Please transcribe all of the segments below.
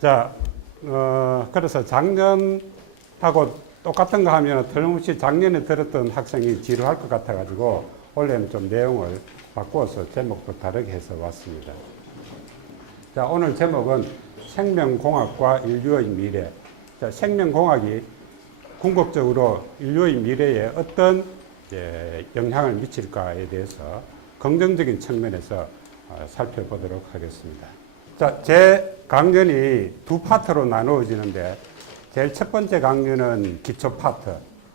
자, 그래서 작년하고 똑같은 거 하면 틀림없이 작년에 들었던 학생이 지루할 것 같아가지고 원래는 좀 내용을 바꾸어서 제목도 다르게 해서 왔습니다. 자, 오늘 제목은 생명공학과 인류의 미래. 자, 생명공학이 궁극적으로 인류의 미래에 어떤 영향을 미칠까에 대해서 긍정적인 측면에서 살펴보도록 하겠습니다. 자, 제 강연이 두 파트로 나누어지는데 제일 첫 번째 강연은 기초 파트,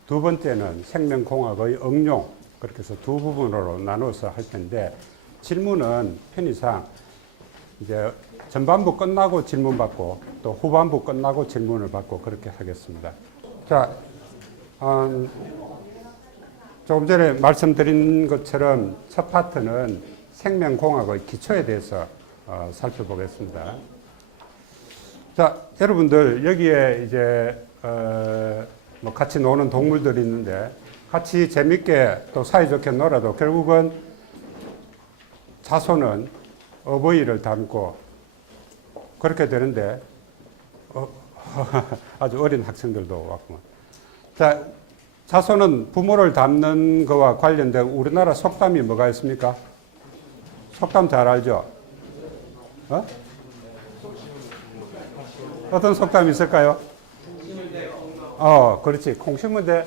두 번째는 생명공학의 응용, 그렇게 해서 두 부분으로 나누어서 할 텐데 질문은 편의상 이제 전반부 끝나고 질문 받고 또 후반부 끝나고 질문을 받고 그렇게 하겠습니다. 자, 조금 전에 말씀드린 것처럼 첫 파트는 생명공학의 기초에 대해서 살펴보겠습니다. 자, 여러분들 여기에 이제 뭐 같이 노는 동물들이 있는데 같이 재밌게 또 사이좋게 놀아도 결국은 자손은 어버이를 닮고 그렇게 되는데 아주 어린 학생들도 왔구만. 자, 자손은 부모를 닮는 거와 관련된 우리나라 속담이 뭐가 있습니까? 속담 잘 알죠? 어떤 속담이 있을까요? 그렇지. 콩 심은 데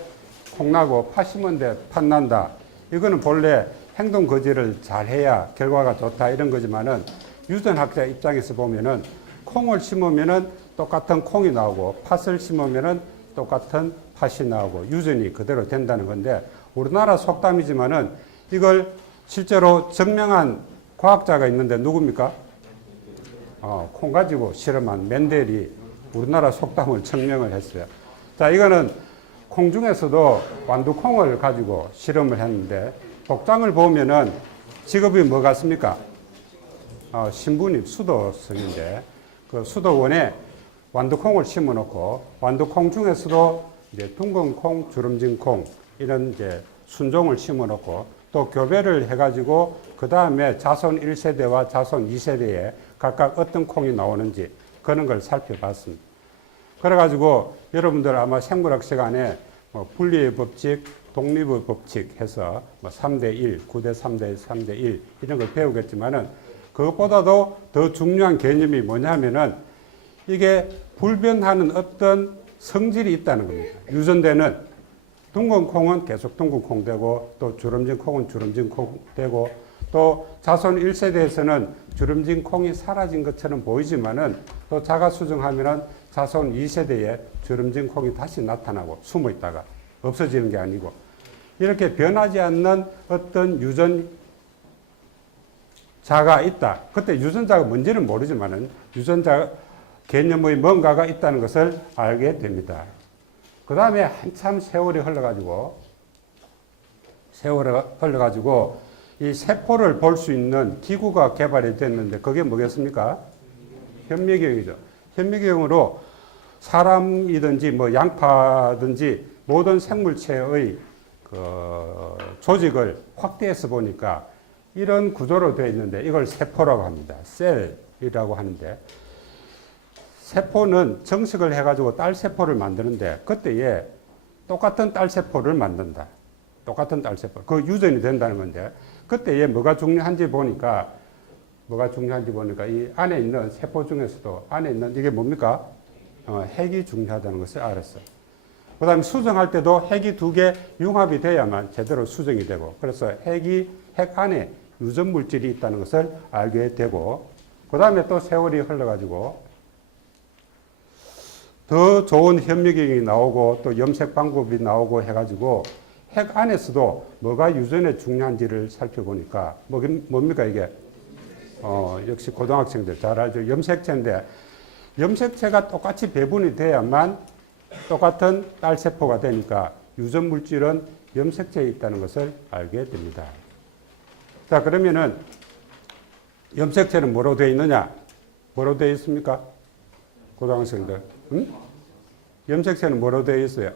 콩나고 팥 심은 데 팥난다. 이거는 본래 행동 거지를 잘해야 결과가 좋다 이런 거지만은 유전학자 입장에서 보면은 콩을 심으면은 똑같은 콩이 나오고 팥을 심으면은 똑같은 팥이 나오고 유전이 그대로 된다는 건데 우리나라 속담이지만은 이걸 실제로 증명한 과학자가 있는데 누굽니까? 콩 가지고 실험한 멘델이 우리나라 속담을 증명을 했어요. 자, 이거는 콩 중에서도 완두콩을 가지고 실험을 했는데 복장을 보면은 직업이 뭐 같습니까? 신분이 수도승인데 그 수도원에 완두콩을 심어 놓고 완두콩 중에서도 이제 둥근 콩, 주름진 콩 이런 이제 순종을 심어 놓고 또 교배를 해가지고 그 다음에 자손 1세대와 자손 2세대에 각각 어떤 콩이 나오는지 그런 걸 살펴봤습니다. 그래가지고 여러분들 아마 생물학 시간에 뭐 분리의 법칙, 독립의 법칙 해서 뭐 3대1, 9대 3대 3대1 이런 걸 배우겠지만은 그것보다도 더 중요한 개념이 뭐냐면은 이게 불변하는 어떤 성질이 있다는 겁니다. 유전되는 둥근 콩은 계속 둥근 콩 되고 또 주름진 콩은 주름진 콩 되고 또 자손 1세대에서는 주름진 콩이 사라진 것처럼 보이지만은 또 자가 수정하면은 자손 2세대에 주름진 콩이 다시 나타나고 숨어 있다가 없어지는 게 아니고 이렇게 변하지 않는 어떤 유전자가 있다. 그때 유전자가 뭔지는 모르지만은 유전자 개념의 뭔가가 있다는 것을 알게 됩니다. 그 다음에 한참 세월이 흘러가지고 이 세포를 볼 수 있는 기구가 개발이 됐는데 그게 뭐겠습니까? 현미경이죠. 현미경으로 사람이든지 뭐 양파든지 모든 생물체의 그 조직을 확대해서 보니까 이런 구조로 되어 있는데 이걸 세포라고 합니다. 셀이라고 하는데 세포는 정식을 해가지고 딸세포를 만드는데 그때에 똑같은 딸세포를 만든다. 똑같은 딸세포. 그 유전이 된다는 건데 그때에 뭐가 중요한지 보니까 이 안에 있는 세포 중에서도 안에 있는 이게 뭡니까? 핵이 중요하다는 것을 알았어요. 그 다음에 수정할 때도 핵이 두 개 융합이 돼야만 제대로 수정이 되고 그래서 핵 안에 유전 물질이 있다는 것을 알게 되고 그 다음에 또 세월이 흘러가지고 더 좋은 현미경이 나오고 또 염색 방법이 나오고 해가지고 핵 안에서도 뭐가 유전에 중요한지를 살펴보니까 뭡니까 이게? 역시 고등학생들 잘 알죠. 염색체인데 염색체가 똑같이 배분이 돼야만 똑같은 딸세포가 되니까 유전 물질은 염색체에 있다는 것을 알게 됩니다. 자, 그러면은 염색체는 뭐로 되어 있느냐? 뭐로 되어 있습니까? 고등학생들. 응? 염색체는 뭐로 되어 있어요?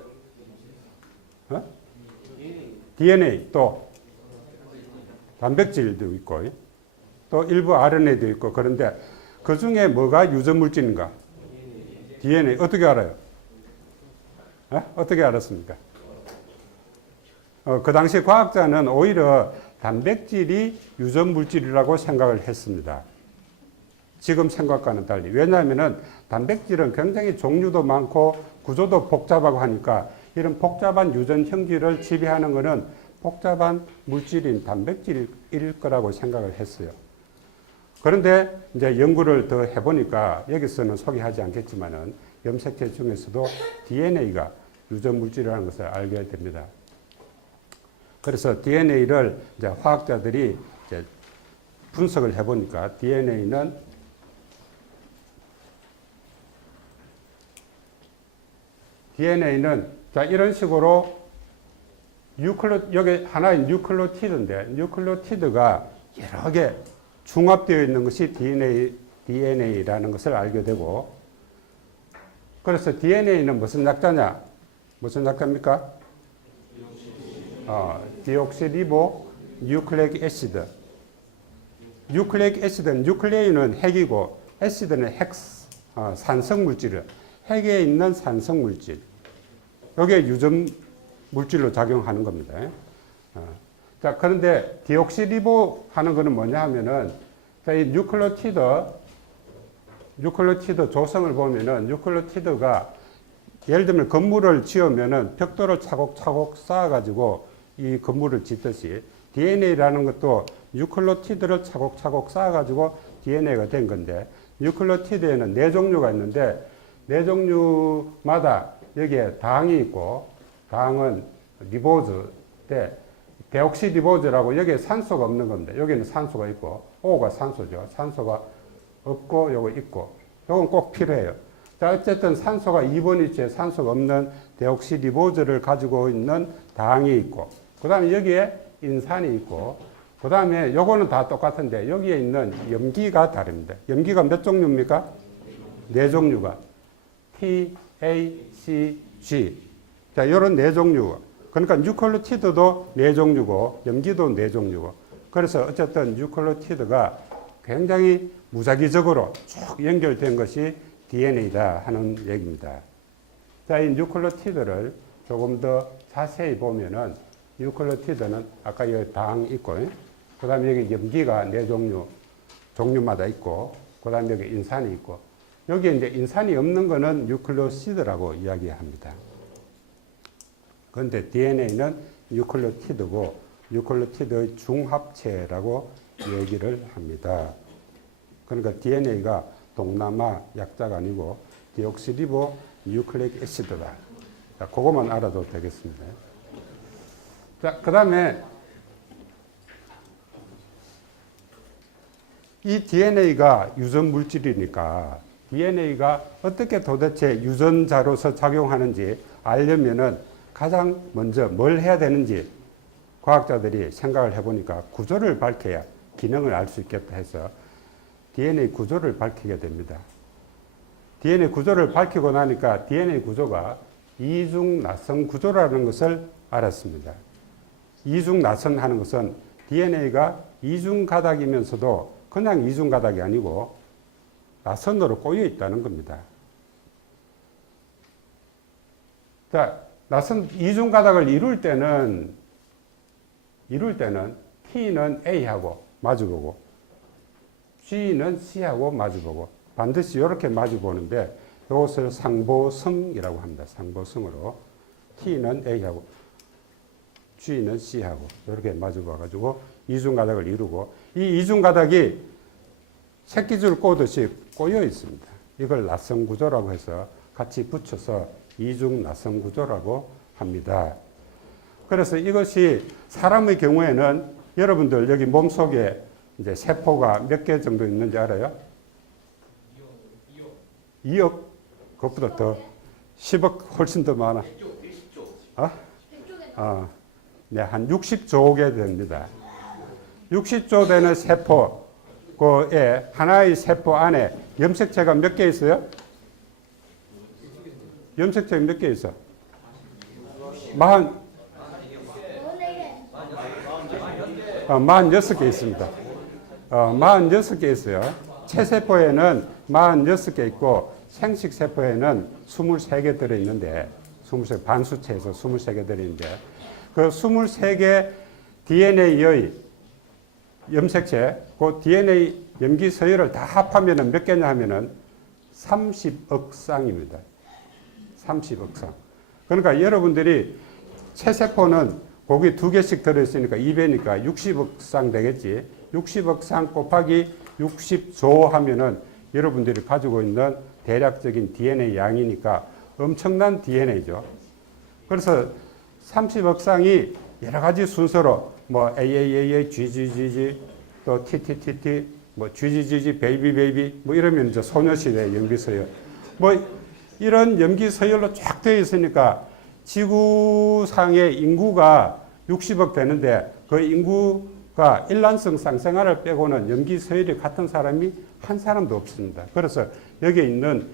DNA 또 단백질도 있고 또 일부 RNA도 있고 그런데 그 중에 뭐가 유전물질인가? DNA 어떻게 알아요? 어떻게 알았습니까? 그 당시 과학자는 오히려 단백질이 유전 물질이라고 생각을 했습니다. 지금 생각과는 달리. 왜냐하면 단백질은 굉장히 종류도 많고 구조도 복잡하고 하니까 이런 복잡한 유전 형질을 지배하는 것은 복잡한 물질인 단백질일 거라고 생각을 했어요. 그런데 이제 연구를 더 해보니까 여기서는 소개하지 않겠지만은 염색체 중에서도 DNA가 유전 물질이라는 것을 알게 됩니다. 그래서 DNA를 이제 화학자들이 이제 분석을 해보니까 DNA는 자 이런 식으로 여기 하나의 뉴클레오티드인데 뉴클레오티드가 여러 개 중합되어 있는 것이 DNA라는 것을 알게 되고 그래서 DNA는 무슨 약자냐? 무슨 약자입니까? 디옥시리보 뉴클레익 애시드. 뉴클레익 애시드는 뉴클레인은 핵이고 애시드는 산성 물질이에요. 핵에 있는 산성 물질. 여기에 유전 물질로 작용하는 겁니다. 자, 그런데 디옥시리보 하는 것은 뭐냐 하면은 이 뉴클레오티드 조성을 보면은 뉴클레오티드가 예를 들면 건물을 지으면은 벽돌을 차곡차곡 쌓아가지고 이 건물을 짓듯이 DNA라는 것도 뉴클레오티드를 차곡차곡 쌓아가지고 DNA가 된 건데 뉴클레오티드에는 네 종류가 있는데 네 종류마다 여기에 당이 있고 당은 리보즈 때 데옥시리보즈라고 여기에 산소가 없는 겁니다. 여기는 산소가 있고 O가 산소죠. 산소가 없고 요거 있고 요건 꼭 필요해요. 자, 어쨌든 산소가 2번 위치에 산소가 없는 데옥시리보즈를 가지고 있는 당이 있고 그 다음에 여기에 인산이 있고 그 다음에 요거는 다 똑같은데 여기에 있는 염기가 다릅니다. 염기가 몇 종류입니까? 네 종류가 T, A, C, G 자, 요런 네 종류 그러니까 뉴클레오티드도 네 종류고 염기도 네 종류고 그래서 어쨌든 뉴클레오티드가 굉장히 무작위적으로 쭉 연결된 것이 DNA다 하는 얘기입니다. 자, 이 뉴클레오티드를 조금 더 자세히 보면은 뉴클레오티드는 아까 여기 당 있고 그 다음에 여기 염기가 네 종류마다 있고 그 다음에 여기 인산이 있고 여기에 이제 인산이 없는 거는 뉴클레오시드라고 이야기합니다. 그런데 DNA는 뉴클레오티드고 뉴클레오티드의 중합체라고 얘기를 합니다. 그러니까 DNA가 동남아 약자가 아니고 디옥시리보 뉴클레익 애시드다. 자, 그것만 알아도 되겠습니다. 자, 그 다음에 이 DNA가 유전 물질이니까 DNA가 어떻게 도대체 유전자로서 작용하는지 알려면은 가장 먼저 뭘 해야 되는지 과학자들이 생각을 해보니까 구조를 밝혀야 기능을 알 수 있겠다 해서 DNA 구조를 밝히게 됩니다. DNA 구조를 밝히고 나니까 DNA 구조가 이중나선 구조라는 것을 알았습니다. 이중나선 하는 것은 DNA가 이중가닥이면서도 그냥 이중가닥이 아니고 나선으로 꼬여 있다는 겁니다. 자, 나선 이중가닥을 이룰 때는 T는 A하고 마주보고 G는 C하고 마주보고 반드시 이렇게 마주보는데 이것을 상보성이라고 합니다. 상보성으로 T는 A하고 G는 C하고 이렇게 마주봐가지고 이중가닥을 이루고 이 이중가닥이 새끼줄 꼬듯이 꼬여 있습니다. 이걸 나선구조라고 해서 같이 붙여서 이중나선구조라고 합니다. 그래서 이것이 사람의 경우에는 여러분들 여기 몸속에 이제 세포가 몇 개 정도 있는지 알아요? 2억? 그것보다 더 10억 훨씬 더 많아. 네, 한 60조 개 됩니다. 60조 되는 세포에 하나의 세포 안에 염색체가 몇 개 있어요? 염색체가 몇 개 있어? 46개 있습니다. 46개 있어요. 체세포에는 46개 있고 생식세포에는 23개 들어있는데, 23, 반수체에서 23개 들어있는데, 그 23개 DNA의 염색체, 그 DNA 염기 서열을 다 합하면 몇 개냐 하면은 30억 쌍입니다. 30억 쌍. 그러니까 여러분들이 체세포는 거기 2개씩 들어있으니까 2배니까 60억 쌍 되겠지. 60억 쌍 곱하기 60조 하면은 여러분들이 가지고 있는 대략적인 DNA 양이니까 엄청난 DNA죠. 그래서 30억 쌍이 여러 가지 순서로 뭐 AAAA, GGGG, 또 TTTT, 뭐 GGGG, 베이비 뭐 이러면 이제 소녀시대 염기서열. 뭐 이런 염기서열로 쫙 되어 있으니까 지구상의 인구가 60억 되는데 그 인구가 일란성 쌍생아를 빼고는 염기서열이 같은 사람이 한 사람도 없습니다. 그래서 여기에 있는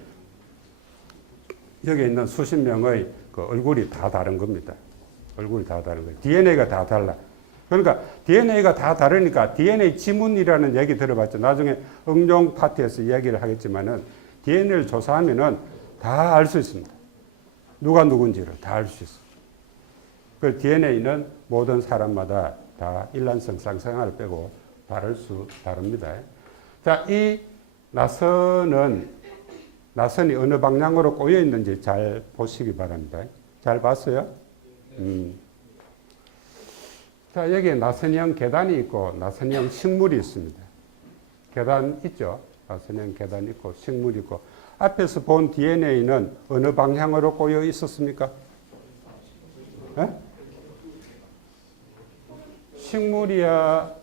수십 명의 그 얼굴이 다 다른 겁니다. 얼굴이 다 다른 거예요. DNA가 다 달라. 그러니까 DNA가 다 다르니까 DNA 지문이라는 얘기 들어봤죠. 나중에 응용 파트에서 이야기를 하겠지만은 DNA를 조사하면은 다 알 수 있습니다. 누가 누군지를 다 알 수 있습니다. 그 DNA는 모든 사람마다 다 일란성 쌍생아를 빼고 다릅니다. 자, 이 나선이 어느 방향으로 꼬여 있는지 잘 보시기 바랍니다. 잘 봤어요? 자, 여기에 나선형 계단이 있고 나선형 식물이 있습니다. 계단 있죠? 나선형 계단 있고 식물이 있고 앞에서 본 DNA는 어느 방향으로 꼬여 있었습니까? 네? 식물이야?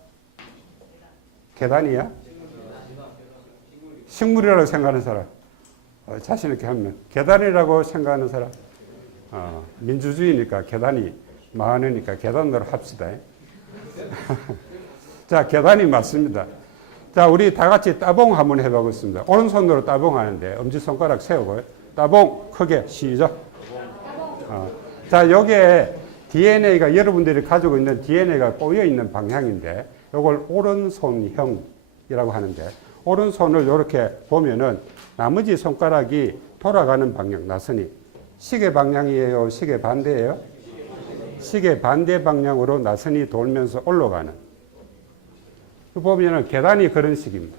계단이야? 식물이라고 생각하는 사람? 자신 있게 하면 계단이라고 생각하는 사람? 민주주의니까 계단이 많으니까 계단으로 합시다. 자, 계단이 맞습니다. 자, 우리 다 같이 따봉 한번 해보겠습니다. 오른손으로 따봉하는데 엄지손가락 세우고 따봉 크게 시작. 자, 여기에 DNA가 여러분들이 가지고 있는 DNA가 꼬여 있는 방향인데 이걸 오른손형이라고 하는데 오른손을 이렇게 보면은 나머지 손가락이 돌아가는 방향, 나선이 시계 방향이에요? 시계 반대예요? 시계 반대 방향으로 나선이 돌면서 올라가는. 보면은 계단이 그런 식입니다.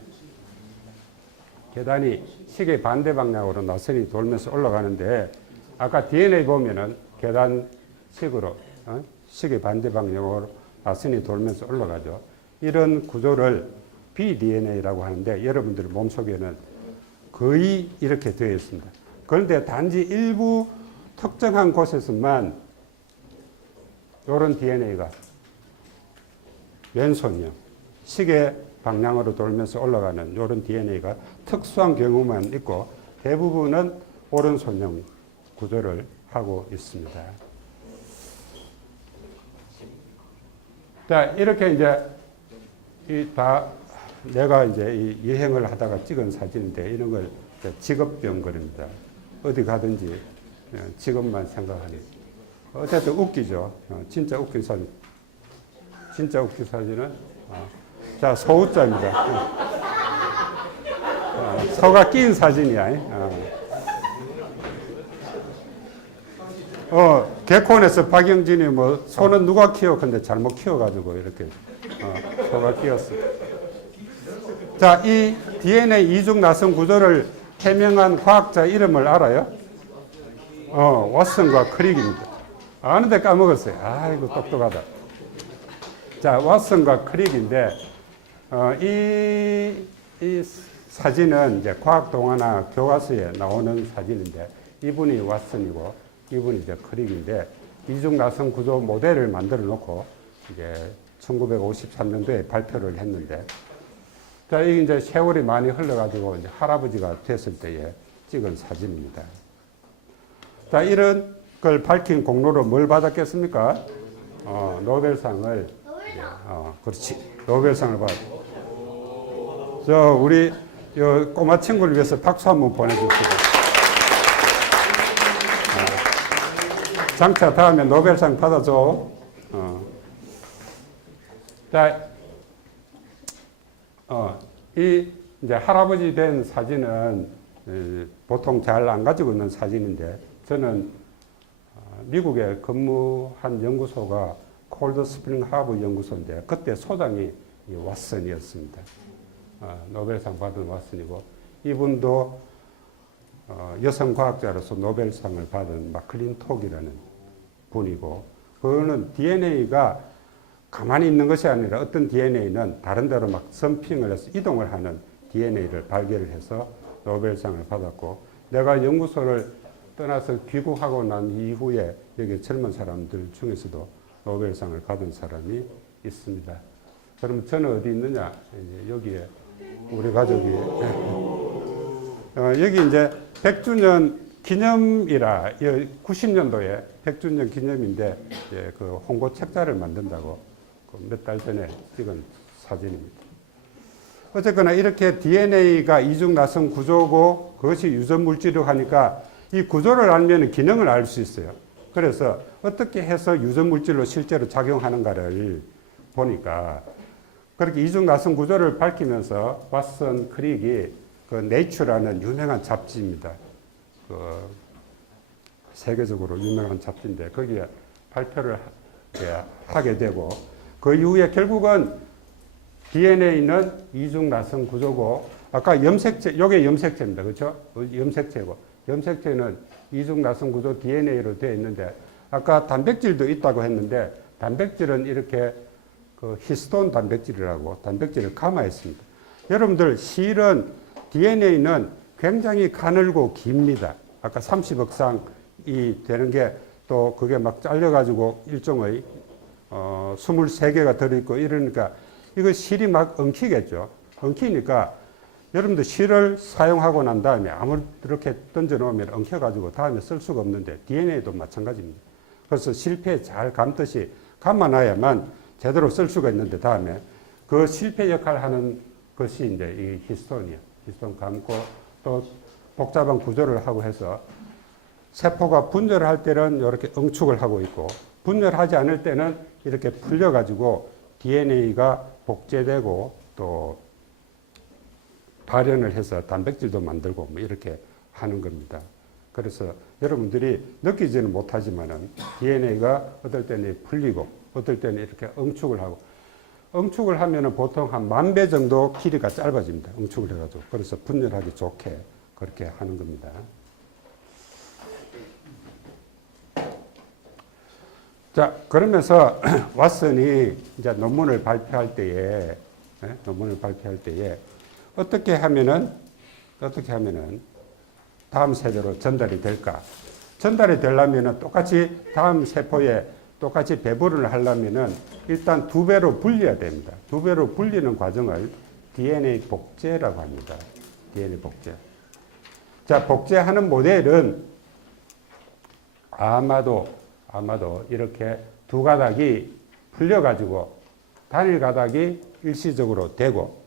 계단이 시계 반대 방향으로 나선이 돌면서 올라가는데 아까 DNA 보면은 계단식으로 시계 반대 방향으로 나선이 돌면서 올라가죠. 이런 구조를 BDNA라고 하는데 여러분들 몸속에는 거의 이렇게 되어 있습니다. 그런데 단지 일부 특정한 곳에서만 이런 DNA가 왼손이요. 시계 방향으로 돌면서 올라가는 이런 DNA가 특수한 경우만 있고 대부분은 오른손형 구조를 하고 있습니다. 자, 이렇게 이제 내가 이제 이 여행을 하다가 찍은 사진인데 이런 걸 직업병 그럽니다. 어디 가든지 직업만 생각하니. 어쨌든 웃기죠. 진짜 웃긴 사진. 진짜 웃긴 사진은 자, 소우자입니다. 소가 낀 사진이야. 개콘에서 박영진이 뭐 소는 누가 키워? 근데 잘못 키워가지고 이렇게 소가 끼었어. 자, 이 DNA 이중 나선 구조를 해명한 과학자 이름을 알아요? 왓슨과 크릭입니다. 아는데 까먹었어요. 아이고 똑똑하다. 자, 왓슨과 크릭인데 이 사진은 이제 과학 동화나 교과서에 나오는 사진인데 이분이 왓슨이고 이분이 이제 크릭인데 이중 나선 구조 모델을 만들어 놓고 이제 1953년도에 발표를 했는데 자, 이게 이제 세월이 많이 흘러가지고 이제 할아버지가 됐을 때에 찍은 사진입니다. 자, 이런 걸 밝힌 공로로 뭘 받았겠습니까? 노벨상을. 그렇지. 노벨상을 받았고. 우리 요 꼬마 친구를 위해서 박수 한번 보내줍시다. 장차 다음에 노벨상 받아줘. 자, 이 이제 할아버지 된 사진은 보통 잘 안 가지고 있는 사진인데 저는 미국에 근무한 연구소가 콜드 스프링 하버 연구소인데 그때 소장이 왓슨이었습니다. 노벨상 받은 왓슨이고 이분도 여성 과학자로서 노벨상을 받은 마클린톡이라는 분이고 그거는 DNA가 가만히 있는 것이 아니라 어떤 DNA는 다른 데로 막 점핑을 해서 이동을 하는 DNA를 발견을 해서 노벨상을 받았고 내가 연구소를 떠나서 귀국하고 난 이후에 여기 젊은 사람들 중에서도 노벨상을 받은 사람이 있습니다. 그럼 저는 어디 있느냐? 이제 여기에 우리 가족이 여기 이제 100주년 기념이라 90년도에 100주년 기념인데 그 홍보 책자를 만든다고 몇 달 전에 찍은 사진입니다. 어쨌거나 이렇게 DNA가 이중 나선 구조고 그것이 유전 물질이라고 하니까 이 구조를 알면 기능을 알 수 있어요. 그래서 어떻게 해서 유전 물질로 실제로 작용하는가를 보니까 그렇게 이중 나선 구조를 밝히면서 왓슨 크릭이 그 네이처라는 유명한 잡지입니다. 그 세계적으로 유명한 잡지인데 거기에 발표를 하게 되고 그 이후에 결국은 DNA는 이중 나선 구조고 아까 염색체, 이게 염색체입니다. 그렇죠? 염색체고 염색체는 이중 나선 구조 DNA로 되어 있는데 아까 단백질도 있다고 했는데 단백질은 이렇게 그 히스톤 단백질이라고 단백질을 감화했습니다. 여러분들 실은 DNA는 굉장히 가늘고 깁니다. 아까 30억 쌍이 되는 게 또 그게 막 잘려가지고 일종의 23개가 들어있고 이러니까 이거 실이 막 엉키겠죠. 엉키니까 여러분들 실을 사용하고 난 다음에 아무리 이렇게 던져놓으면 엉켜가지고 다음에 쓸 수가 없는데 DNA도 마찬가지입니다. 그래서 실패 잘 감듯이 감아놔야만 제대로 쓸 수가 있는데 다음에 그 실패 역할을 하는 것이 이제 이 히스톤이에요. 히스톤 감고 또 복잡한 구조를 하고 해서 세포가 분열을 할 때는 이렇게 응축을 하고 있고 분열하지 않을 때는 이렇게 풀려가지고 DNA가 복제되고 또 발현을 해서 단백질도 만들고 뭐 이렇게 하는 겁니다. 그래서 여러분들이 느끼지는 못하지만은 DNA가 어떨 때는 풀리고 어떨 때는 이렇게 응축을 하고 응축을 하면은 보통 한 10,000배 정도 길이가 짧아집니다. 응축을 해가지고. 그래서 분열하기 좋게 그렇게 하는 겁니다. 자, 그러면서 왓슨이 이제 논문을 발표할 때에 어떻게 하면은 다음 세대로 전달이 될까? 전달이 되려면은 똑같이 다음 세포에 똑같이 배분을 하려면은 일단 2배로 불려야 됩니다. 2배로 불리는 과정을 DNA 복제라고 합니다. DNA 복제. 자, 복제하는 모델은 아마도 이렇게 두 가닥이 풀려가지고 단일 가닥이 일시적으로 되고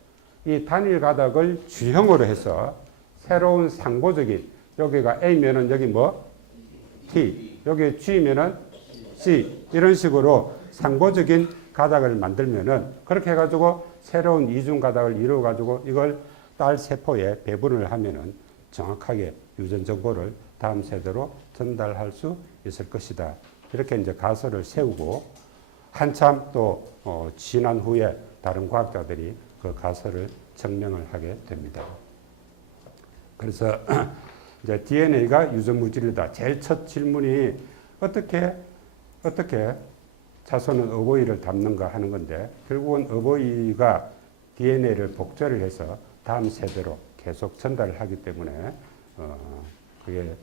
이 단일 가닥을 주형으로 해서 새로운 상보적인 여기가 A면은 여기 뭐? T. 여기 G면은 C. 이런 식으로 상보적인 가닥을 만들면은 그렇게 해가지고 새로운 이중 가닥을 이루어가지고 이걸 딸 세포에 배분을 하면은 정확하게 유전 정보를 다음 세대로 전달할 수 있을 것이다. 이렇게 이제 가설을 세우고 한참 또 지난 후에 다른 과학자들이 그 가설을 증명을 하게 됩니다. 그래서 이제 DNA가 유전 물질이다. 제일 첫 질문이 어떻게 자손은 어버이를 닮는가 하는 건데 결국은 어버이가 DNA를 복제를 해서 다음 세대로 계속 전달을 하기 때문에 그게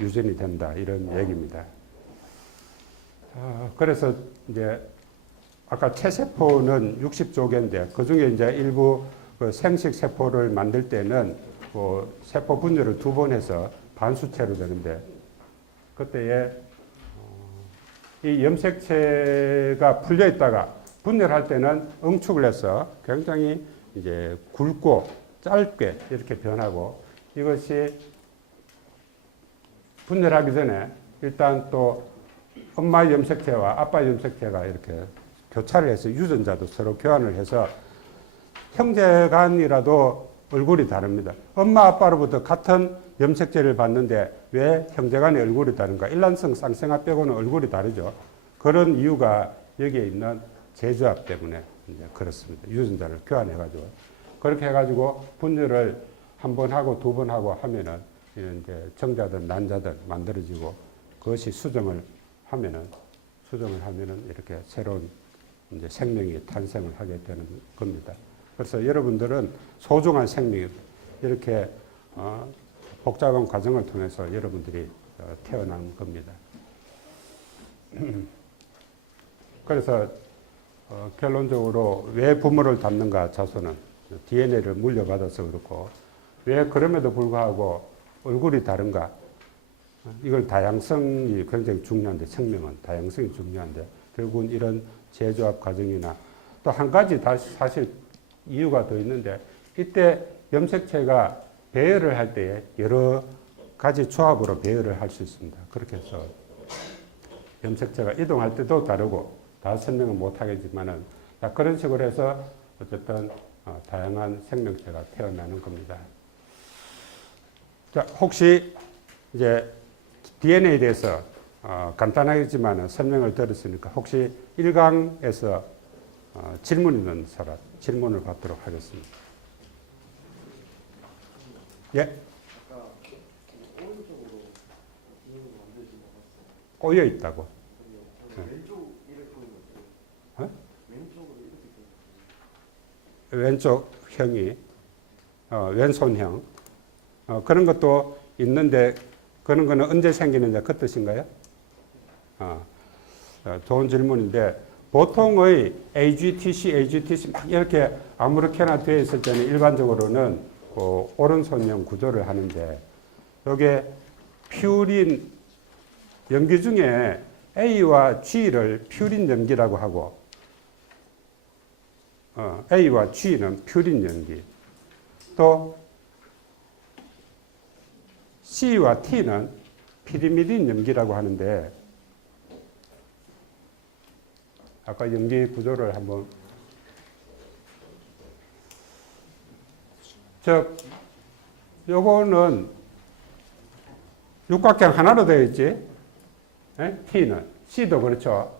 유전이 된다 이런 얘기입니다. 그래서 이제 아까 체세포는 60조개인데 그 중에 이제 일부 그 생식 세포를 만들 때는 세포 분열을 2번 해서 반수체로 되는데 그때에 이 염색체가 풀려 있다가 분열할 때는 응축을 해서 굉장히 이제 굵고 짧게 이렇게 변하고 이것이 분열하기 전에 일단 또 엄마 염색체와 아빠 염색체가 이렇게 교차를 해서 유전자도 서로 교환을 해서 형제간이라도 얼굴이 다릅니다. 엄마 아빠로부터 같은 염색체를 받는데 왜 형제간의 얼굴이 다른가? 일란성 쌍생아 빼고는 얼굴이 다르죠. 그런 이유가 여기에 있는 재조합 때문에 이제 그렇습니다. 유전자를 교환해가지고. 그렇게 해가지고 분열을 한 번 하고 두 번 하고 하면은 이제 정자든 난자든 만들어지고 그것이 수정을 하면은 이렇게 새로운 이제 생명이 탄생을 하게 되는 겁니다. 그래서 여러분들은 소중한 생명입니다. 이렇게 복잡한 과정을 통해서 여러분들이 태어난 겁니다. 그래서 결론적으로 왜 부모를 닮는가 자손은 DNA를 물려받아서 그렇고 왜 그럼에도 불구하고 얼굴이 다른가 이걸 다양성이 굉장히 중요한데 생명은 다양성이 중요한데 결국은 이런 재조합 과정이나 또 한 가지 사실 이유가 더 있는데 이때 염색체가 배열을 할 때 여러 가지 조합으로 배열을 할 수 있습니다. 그렇게 해서 염색체가 이동할 때도 다르고 다 설명은 못하겠지만은 그런 식으로 해서 어쨌든 다양한 생명체가 태어나는 겁니다. 자, 혹시 이제 DNA에 대해서 간단하겠지만 설명을 들었으니까 혹시 1강에서 질문 있는 사람 질문을 받도록 하겠습니다. 예? 꼬여 있다고. 왼쪽 형이 왼손형 그런 것도 있는데 그런 거는 언제 생기느냐 그 뜻인가요? 좋은 질문인데 보통의 AGTC 막 이렇게 아무렇게나 되어 있을 때는 일반적으로는 그 오른손형 구조를 하는데 여기에 퓨린 염기 중에 A와 G를 퓨린 염기라고 하고 A와 G는 퓨린 염기 또 C와 T는 피리미딘 염기라고 하는데 아까 염기 구조를 한번 요거는 육각형 하나로 되어 있지 T는 C도 그렇죠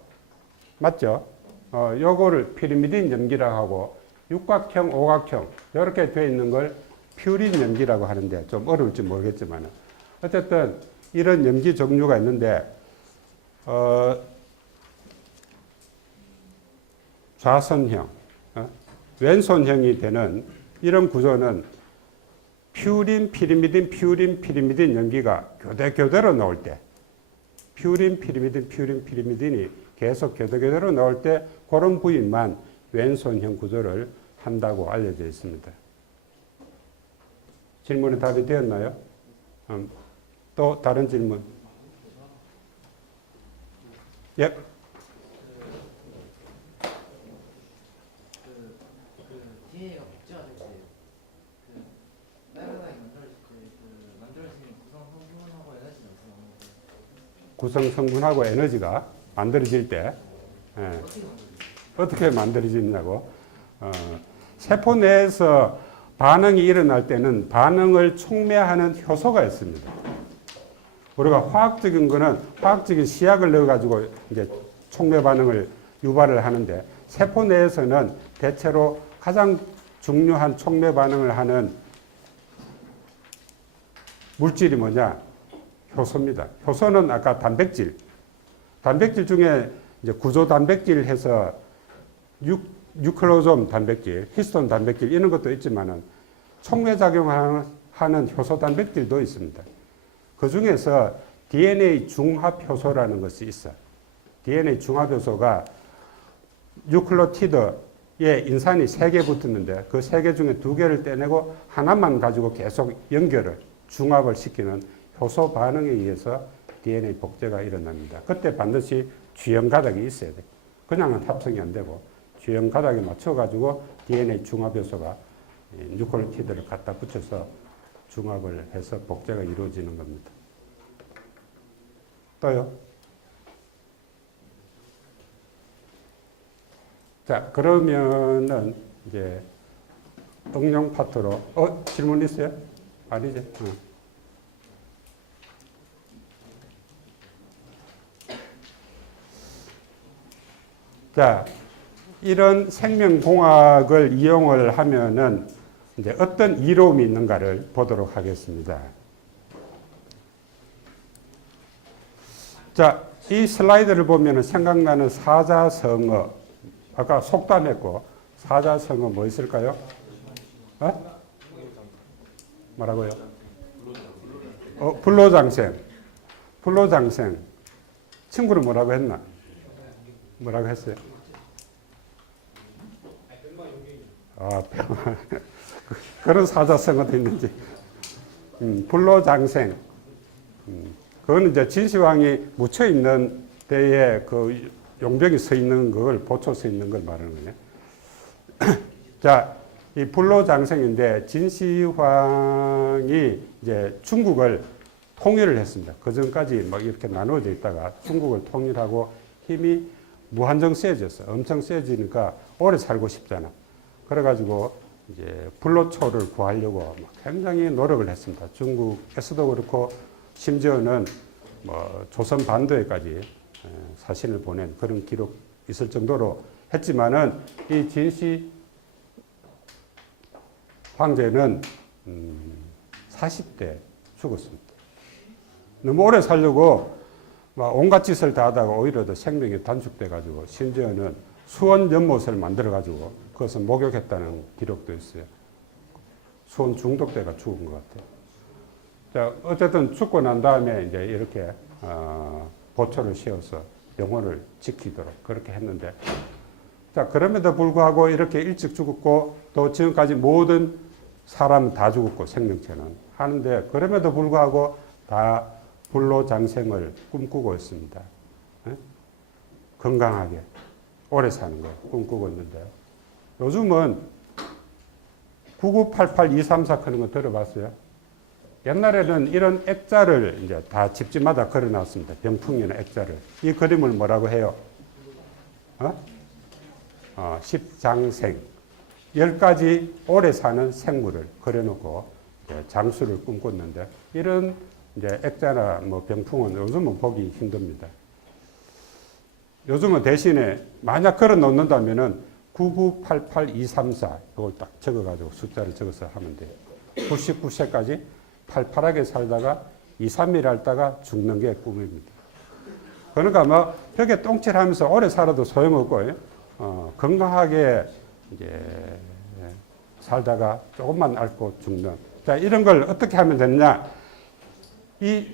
맞죠 요거를 피리미딘 염기라고 하고 육각형 오각형 이렇게 되어 있는 걸 퓨린 염기라고 하는데 좀 어려울지 모르겠지만 어쨌든 이런 염기 종류가 있는데 좌선형, 왼손형이 되는 이런 구조는 퓨린, 피리미딘 염기가 교대로 나올 때 퓨린, 피리미딘이 계속 교대로 나올 때 그런 부위만 왼손형 구조를 한다고 알려져 있습니다. 질문에 답이 되었나요? 또 다른 질문? 예. DNA가 복제가 될 때, 나라나게 만들어질 때, 구성 성분하고 에너지가 만들어질 때, 어떻게 만들어지냐고. 세포 내에서 반응이 일어날 때는 반응을 촉매하는 효소가 있습니다. 우리가 화학적인 거는 화학적인 시약을 넣어가지고 이제 촉매 반응을 유발을 하는데 세포 내에서는 대체로 가장 중요한 촉매 반응을 하는 물질이 뭐냐? 효소입니다. 효소는 아까 단백질 중에 이제 구조 단백질 해서 뉴클로좀 단백질, 히스톤 단백질 이런 것도 있지만은 촉매작용하는 효소 단백질도 있습니다. 그 중에서 DNA 중합 효소라는 것이 있어요. DNA 중합 효소가 뉴클로티드에 인산이 3개 붙었는데 그 3개 중에 2개를 떼내고 하나만 가지고 계속 연결을 중합을 시키는 효소 반응에 의해서 DNA 복제가 일어납니다. 그때 반드시 G형 가닥이 있어야 돼요. 그냥은 합성이 안 되고 G형 가닥에 맞춰가지고 DNA 중합 효소가 뉴클로티드를 갖다 붙여서 중합을 해서 복제가 이루어지는 겁니다. 또요? 자, 그러면은 이제 응용 파트로. 질문 있어요? 아니지? 자, 이런 생명공학을 이용을 하면은 이제 어떤 이로움이 있는가를 보도록 하겠습니다. 자, 이 슬라이드를 보면은 생각나는 사자성어. 아까 속담했고, 사자성어 뭐 있을까요? 뭐라고요? 불로장생. 불로장생. 친구를 뭐라고 했나? 뭐라고 했어요? 그런 사자성어도 있는지. 불로장생. 그거는 이제 진시황이 묻혀 있는 데에 그 용병이 서 있는 걸, 보초 서 있는 걸 말하는 거네. 자, 이 불로장생인데 진시황이 이제 중국을 통일을 했습니다. 그 전까지 막 이렇게 나누어져 있다가 중국을 통일하고 힘이 무한정 세졌어. 엄청 세지니까 오래 살고 싶잖아. 그래가지고 이제 불로초를 구하려고 굉장히 노력을 했습니다. 중국에서도 그렇고 심지어는 뭐 조선 반도에까지 사신을 보낸 그런 기록 있을 정도로 했지만은 이 진시 황제는 40대 죽었습니다. 너무 오래 살려고 막 온갖 짓을 다 하다가 오히려 더 생명이 단축돼 가지고 심지어는 수원 연못을 만들어 가지고 그것을 목욕했다는 기록도 있어요. 수원 중독돼가 죽은 것 같아요. 자, 어쨌든 죽고 난 다음에 이제 이렇게 보초를 씌워서 영혼을 지키도록 그렇게 했는데, 자, 그럼에도 불구하고 이렇게 일찍 죽었고 또 지금까지 모든 사람 다 죽었고 생명체는 하는데, 그럼에도 불구하고 다 불로장생을 꿈꾸고 있습니다. 건강하게 오래 사는 걸 꿈꾸고 있는데, 요즘은 9988-234 그런 거 들어봤어요? 옛날에는 이런 액자를 이제 다 집집마다 걸어놨습니다. 병풍이나 액자를. 이 그림을 뭐라고 해요? 십장생. 10가지 오래 사는 생물을 그려놓고 장수를 꿈꿨는데, 이런 이제 액자나 뭐 병풍은 요즘은 보기 힘듭니다. 요즘은 대신에 만약 걸어 놓는다면은 9988234 이걸 딱 적어가지고 숫자를 적어서 하면 돼요. 99세까지 팔팔하게 살다가 2, 3일 살다가 죽는 게 꿈입니다. 그러니까 뭐 벽에 똥칠하면서 오래 살아도 소용없고 건강하게 이제 살다가 조금만 앓고 죽는. 자, 이런 걸 어떻게 하면 되느냐? 이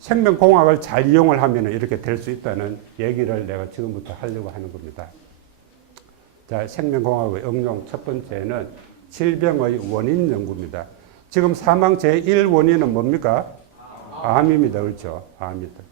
생명공학을 잘 이용을 하면 이렇게 될 수 있다는 얘기를 내가 지금부터 하려고 하는 겁니다. 자, 생명공학의 응용 첫 번째는 질병의 원인 연구입니다. 지금 사망 제1원인은 뭡니까? 암입니다. 그렇죠? 암이다.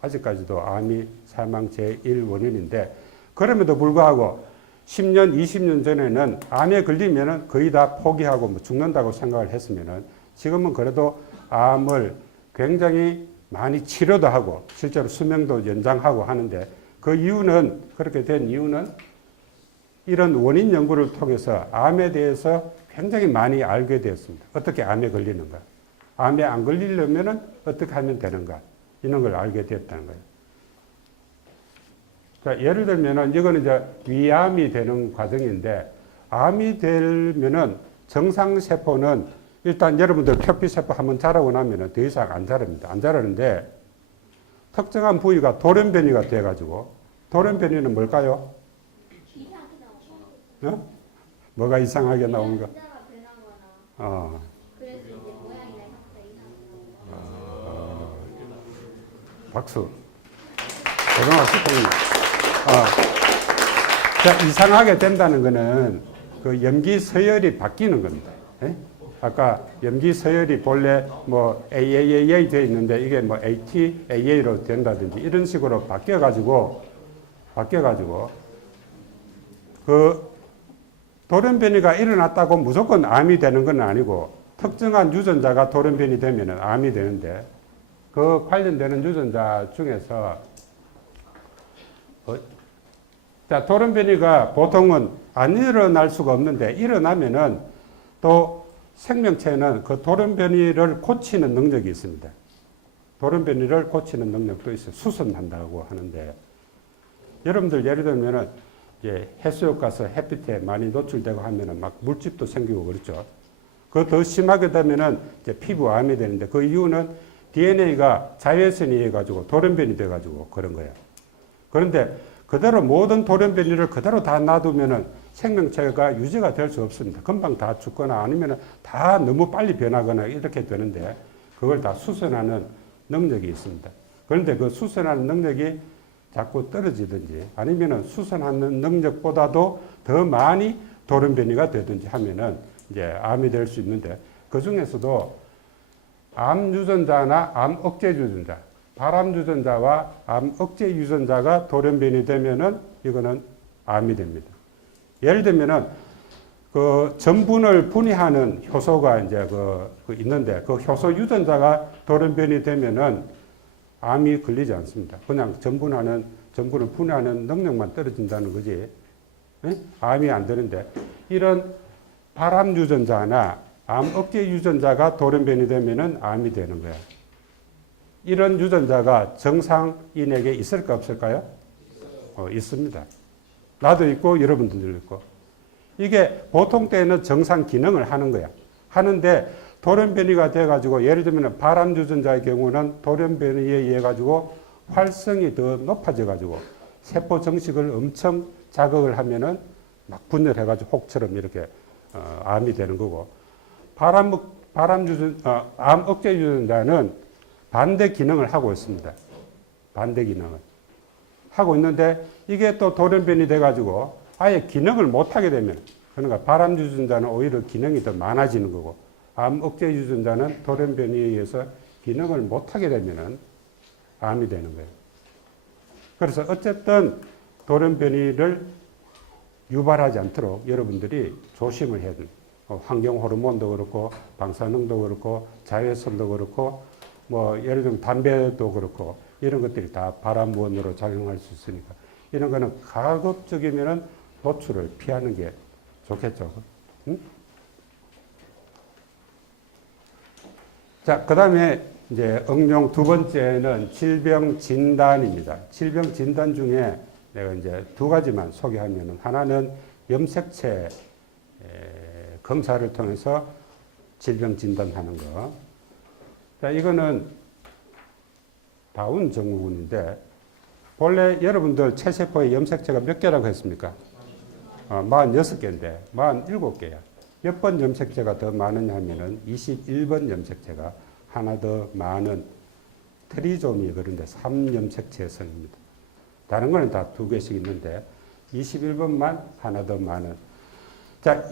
아직까지도 암이 사망 제1원인인데, 그럼에도 불구하고 10년, 20년 전에는 암에 걸리면 거의 다 포기하고 뭐 죽는다고 생각을 했으면은, 지금은 그래도 암을 굉장히 많이 치료도 하고 실제로 수명도 연장하고 하는데, 그 이유는, 그렇게 된 이유는 이런 원인 연구를 통해서 암에 대해서 굉장히 많이 알게 되었습니다. 어떻게 암에 걸리는가? 암에 안 걸리려면 어떻게 하면 되는가? 이런 걸 알게 되었다는 거예요. 자, 예를 들면은 이거는 이제 위암이 되는 과정인데, 암이 되면은 정상세포는 일단 여러분들 표피세포 한번 자라고 나면은 더 이상 안 자랍니다. 안 자라는데, 특정한 부위가 돌연변이가 돼가지고, 돌연변이는 뭘까요? 뭐가 이상하게 나오는 거? 그래서 이제 모양이나 형태 이상하게 나오는 거. 박수. 고등학생입니다. 자, 이상하게 된다는 거는 그 염기 서열이 바뀌는 겁니다. 예? 아까 염기 서열이 본래 뭐 AAAA 되어 있는데 이게 뭐 ATAA로 된다든지 이런 식으로 바뀌어가지고 그 돌연변이가 일어났다고 무조건 암이 되는 건 아니고, 특정한 유전자가 돌연변이 되면 암이 되는데, 그 관련되는 유전자 중에서 자, 돌연변이가 보통은 안 일어날 수가 없는데 일어나면은 또 생명체는 그 돌연변이를 고치는 능력이 있습니다. 돌연변이를 고치는 능력도 있어요. 수선한다고 하는데 여러분들 예를 들면은 이제 해수욕 가서 햇빛에 많이 노출되고 하면은 막 물집도 생기고 그렇죠. 그 더 심하게 되면은 이제 피부암이 되는데 그 이유는 DNA가 자외선에 의해 가지고 돌연변이 돼 가지고 그런 거예요. 그런데 그대로 모든 돌연변이를 그대로 다 놔두면은 생명체가 유지가 될 수 없습니다. 금방 다 죽거나 아니면 다 너무 빨리 변하거나 이렇게 되는데 그걸 다 수선하는 능력이 있습니다. 그런데 그 수선하는 능력이 자꾸 떨어지든지 아니면 수선하는 능력보다도 더 많이 돌연변이가 되든지 하면은 이제 암이 될 수 있는데 그 중에서도 암 유전자나 암 억제 유전자, 발암 유전자와 암 억제 유전자가 돌연변이 되면은 이거는 암이 됩니다. 예를 들면은 그 전분을 분해하는 효소가 이제 그 있는데 그 효소 유전자가 돌연변이 되면은 암이 걸리지 않습니다. 그냥 전분을 분해하는 능력만 떨어진다는 거지. 예? 암이 안 되는데 이런 발암 유전자나 암 억제 유전자가 돌연변이 되면은 암이 되는 거야. 이런 유전자가 정상인에게 있을까 없을까요? 있습니다. 나도 있고 여러분들도 있고. 이게 보통 때는 정상 기능을 하는 거야. 하는데 돌연변이가 돼가지고 예를 들면 발암 유전자의 경우는 돌연변이에 의해 가지고 활성이 더 높아져가지고 세포 정식을 엄청 자극을 하면은 막 분열해가지고 혹처럼 이렇게 암이 되는 거고 암 억제 유전자는 반대 기능을 하고 있습니다. 반대 기능을 하고 있는데 이게 또 돌연변이 돼가지고 아예 기능을 못하게 되면 그러니까 발암 유전자는 오히려 기능이 더 많아지는 거고 암 억제 유전자는 돌연변이에 의해서 기능을 못하게 되면은 암이 되는 거예요. 그래서 어쨌든 돌연변이를 유발하지 않도록 여러분들이 조심을 해야 됩니다. 환경 호르몬도 그렇고 방사능도 그렇고 자외선도 그렇고 뭐 예를 들면 담배도 그렇고 이런 것들이 다 발암원으로 작용할 수 있으니까 이런 거는 가급적이면은 노출을 피하는 게 좋겠죠. 응? 자, 그 다음에 이제 응용 두 번째는 질병 진단입니다. 질병 진단 중에 내가 이제 두 가지만 소개하면은 하나는 염색체 검사를 통해서 질병 진단하는 거. 자, 이거는 다운 증후군인데 본래 여러분들 체세포의 염색체가 몇 개라고 했습니까? 46개인데 47개야. 몇 번 염색체가 더 많으냐 하면은 21번 염색체가 하나 더 많은 트리조미 그런데 3염색체성입니다. 다른 거는 다 2개씩 있는데 21번만 하나 더 많은. 자,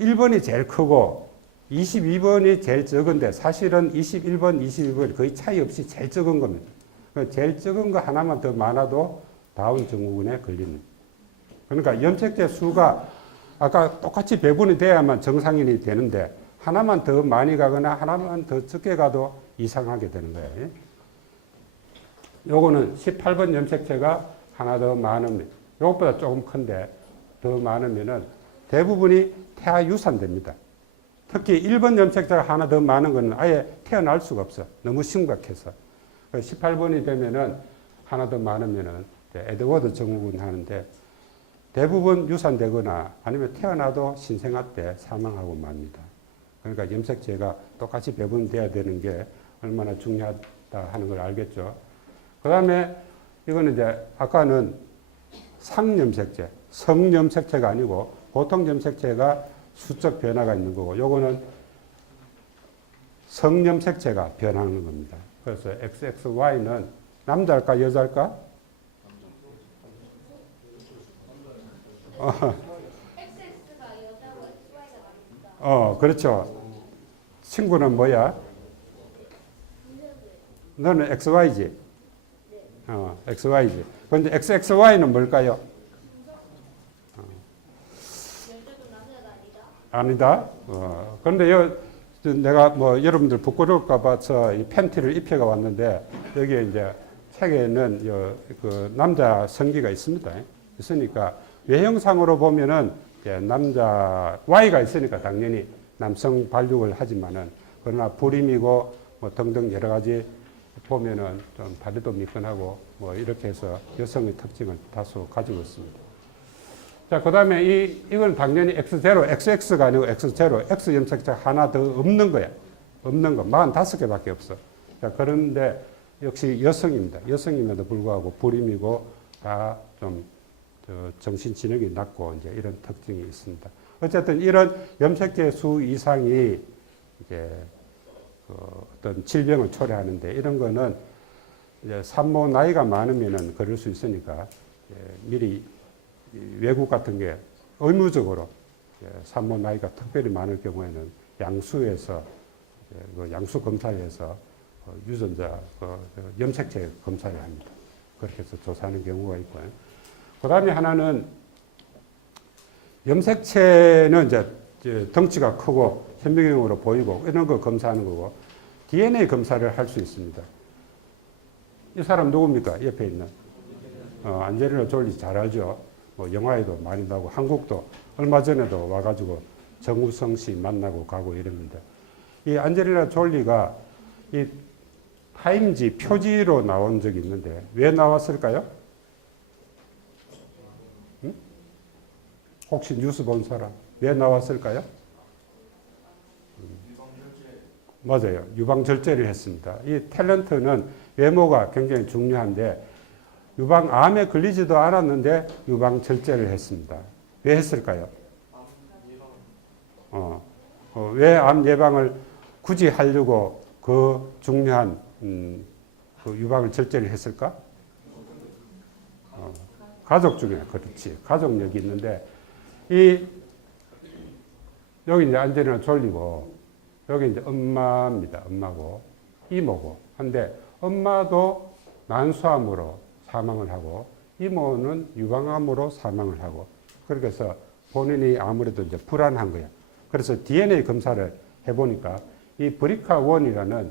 1번이 제일 크고 22번이 제일 적은데 사실은 21번, 22번 거의 차이 없이 제일 적은 겁니다. 제일 적은 거 하나만 더 많아도 다운 증후군에 걸리는. 그러니까 염색체 수가 아까 똑같이 배분이 돼야만 정상인이 되는데 하나만 더 많이 가거나 하나만 더 적게 가도 이상하게 되는 거예요. 요거는 18번 염색체가 하나 더 많으면 요것보다 조금 큰데 더 많으면은 대부분이 태아 유산됩니다. 특히 1번 염색체가 하나 더 많은 것은 아예 태어날 수가 없어. 너무 심각해서. 18번이 되면은 하나 더 많으면은 에드워드 증후군 하는데 대부분 유산되거나 아니면 태어나도 신생아 때 사망하고 맙니다. 그러니까 염색체가 똑같이 배분돼야 되는 게 얼마나 중요하다 하는 걸 알겠죠. 그 다음에 이거는 이제 아까는 상염색체, 성염색체가 아니고 보통 염색체가 수적 변화가 있는 거고 요거는 성염색체가 변하는 겁니다. 그래서 XXY는 남자일까 여자일까? XX가 여자고 XY가 남자. 그렇죠. 친구는 뭐야? 너는 XY지? XY지. 그런데 XXY는 뭘까요? 여자도 남자도 아니다. 아니다. 그런데 내가 뭐 여러분들 부끄러울까 봐서 이 팬티를 입혀가 왔는데 여기에 이제 책에는 그 남자 성기가 있습니다. 있으니까 외형상으로 보면은 이제 남자 Y가 있으니까 당연히 남성 발육을 하지만은 그러나 불임이고 뭐 등등 여러 가지 보면은 좀 다리도 미끈하고 뭐 이렇게 해서 여성의 특징을 다소 가지고 있습니다. 자, 그 다음에 이건 당연히 X0, XX가 아니고 X0, X 염색체 하나 더 없는 거야. 없는 거. 45개밖에 없어. 자, 그런데 역시 여성입니다. 여성임에도 불구하고 불임이고 다 좀 정신지능이 낮고 이제 이런 특징이 있습니다. 어쨌든 이런 염색체 수 이상이 이제 그 어떤 질병을 초래하는데 이런 거는 이제 산모 나이가 많으면은 그럴 수 있으니까 미리 외국 같은 게 의무적으로 산모 나이가 특별히 많을 경우에는 양수에서 그 양수 검사를 해서 유전자 염색체 검사를 합니다. 그렇게 해서 조사하는 경우가 있고요. 그 다음에 하나는 염색체는 이제 덩치가 크고 현미경으로 보이고 이런 거 검사하는 거고 DNA 검사를 할 수 있습니다. 이 사람 누굽니까? 옆에 있는 안젤리나 졸리 잘 알죠? 뭐 영화에도 많이 나오고 한국도 얼마 전에도 와가지고 정우성 씨 만나고 가고 이랬는데 이 안젤리나 졸리가 이 타임지 표지로 나온 적이 있는데 왜 나왔을까요? 응? 혹시 뉴스 본 사람 왜 나왔을까요? 맞아요. 유방절제를 했습니다. 이 탤런트는 외모가 굉장히 중요한데 유방암에 걸리지도 않았는데 유방절제를 했습니다. 왜 했을까요? 왜 암 예방을 굳이 하려고 그 중요한 그 유방을 절제를 했을까? 가족 중에 그렇지. 가족력이 있는데 여기 이제 안젤리나 졸리고 여기 이제 엄마입니다. 엄마고 이모고 한데 엄마도 난소암으로 사망을 하고 이모는 유방암으로 사망을 하고 그렇게 해서 본인이 아무래도 이제 불안한 거예요. 그래서 DNA 검사를 해보니까 이 BRCA1이라는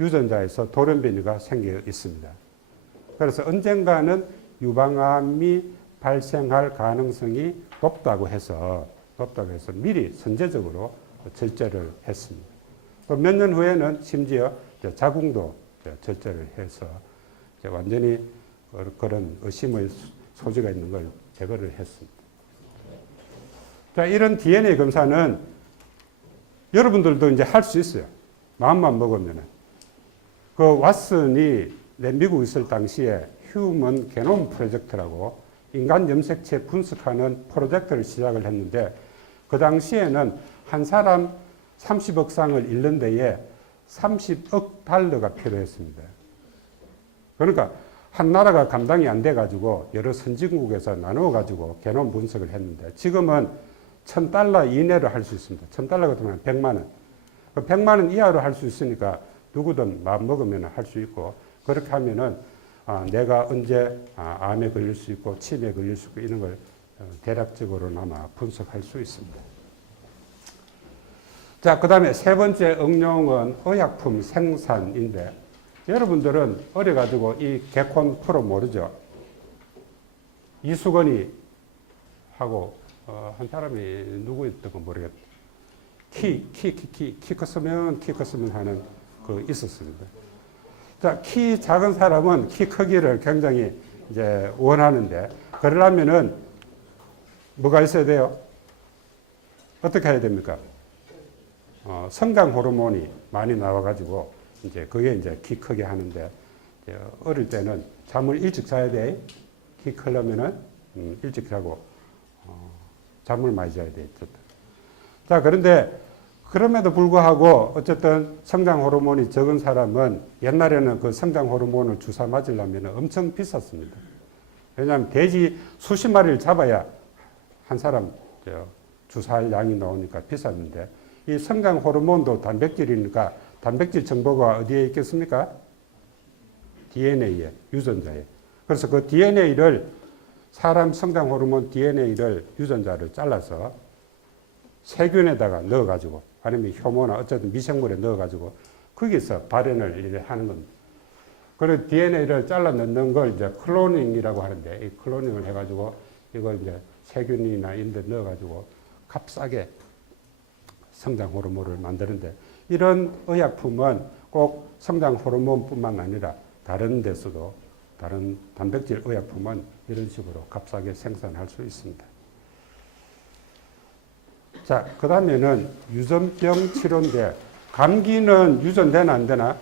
유전자에서 돌연변이가 생겨 있습니다. 그래서 언젠가는 유방암이 발생할 가능성이 높다고 해서 미리 선제적으로 절제를 했습니다. 또 몇 년 후에는 심지어 자궁도 절제를 해서 완전히 그런 의심의 소지가 있는 걸 제거를 했습니다. 자, 이런 DNA 검사는 여러분들도 이제 할 수 있어요. 마음만 먹으면은. 그 왓슨이 미국 있을 당시에 휴먼 게놈 프로젝트라고 인간 염색체 분석하는 프로젝트를 시작을 했는데 그 당시에는 한 사람 30억 쌍을 잃는 데에 30억 달러가 필요했습니다. 그러니까 한 나라가 감당이 안 돼가지고 여러 선진국에서 나누어가지고 게놈 분석을 했는데 지금은 $1,000 이내로 할 수 있습니다. $1,000 같으면 100만 원. 100만 원 이하로 할 수 있으니까 누구든 마음 먹으면 할 수 있고 그렇게 하면은 내가 언제 암에 걸릴 수 있고 치매에 걸릴 수 있고 이런 걸 대략적으로나마 분석할 수 있습니다. 자, 그 다음에 세 번째 응용은 의약품 생산인데 여러분들은 어려가지고 이 개콘 프로 모르죠? 이수건이 하고 한 사람이 누구였던 거 모르겠다. 키 컸으면 하는 그 있었습니다. 자, 키 작은 사람은 키 크기를 굉장히 이제 원하는데 그러려면은 뭐가 있어야 돼요? 어떻게 해야 됩니까? 성장 호르몬이 많이 나와가지고 이제 그게 이제 키 크게 하는데 어릴 때는 잠을 일찍 자야 돼. 키 크려면은 일찍 자고 잠을 많이 자야 돼. 자, 그런데 그럼에도 불구하고 어쨌든 성장 호르몬이 적은 사람은 옛날에는 그 성장 호르몬을 주사 맞으려면 엄청 비쌌습니다. 왜냐하면 돼지 수십 마리를 잡아야 한 사람 주사할 양이 나오니까 비쌌는데 이 성장 호르몬도 단백질이니까 단백질 정보가 어디에 있겠습니까? DNA에, 유전자에. 그래서 그 DNA를 사람 성장 호르몬 DNA를 유전자를 잘라서 세균에다가 넣어가지고 아니면 효모나 어쨌든 미생물에 넣어가지고 거기서 발현을 하는 겁니다. 그리고 DNA를 잘라 넣는 걸 이제 클로닝이라고 하는데 이 클로닝을 해가지고 이걸 이제 세균이나 이런 데 넣어가지고 값싸게 성장 호르몬을 만드는데 이런 의약품은 꼭 성장 호르몬뿐만 아니라 다른 데서도 다른 단백질 의약품은 이런 식으로 값싸게 생산할 수 있습니다. 자, 그 다음에는 유전병 치료인데 감기는 유전되나 안 되나?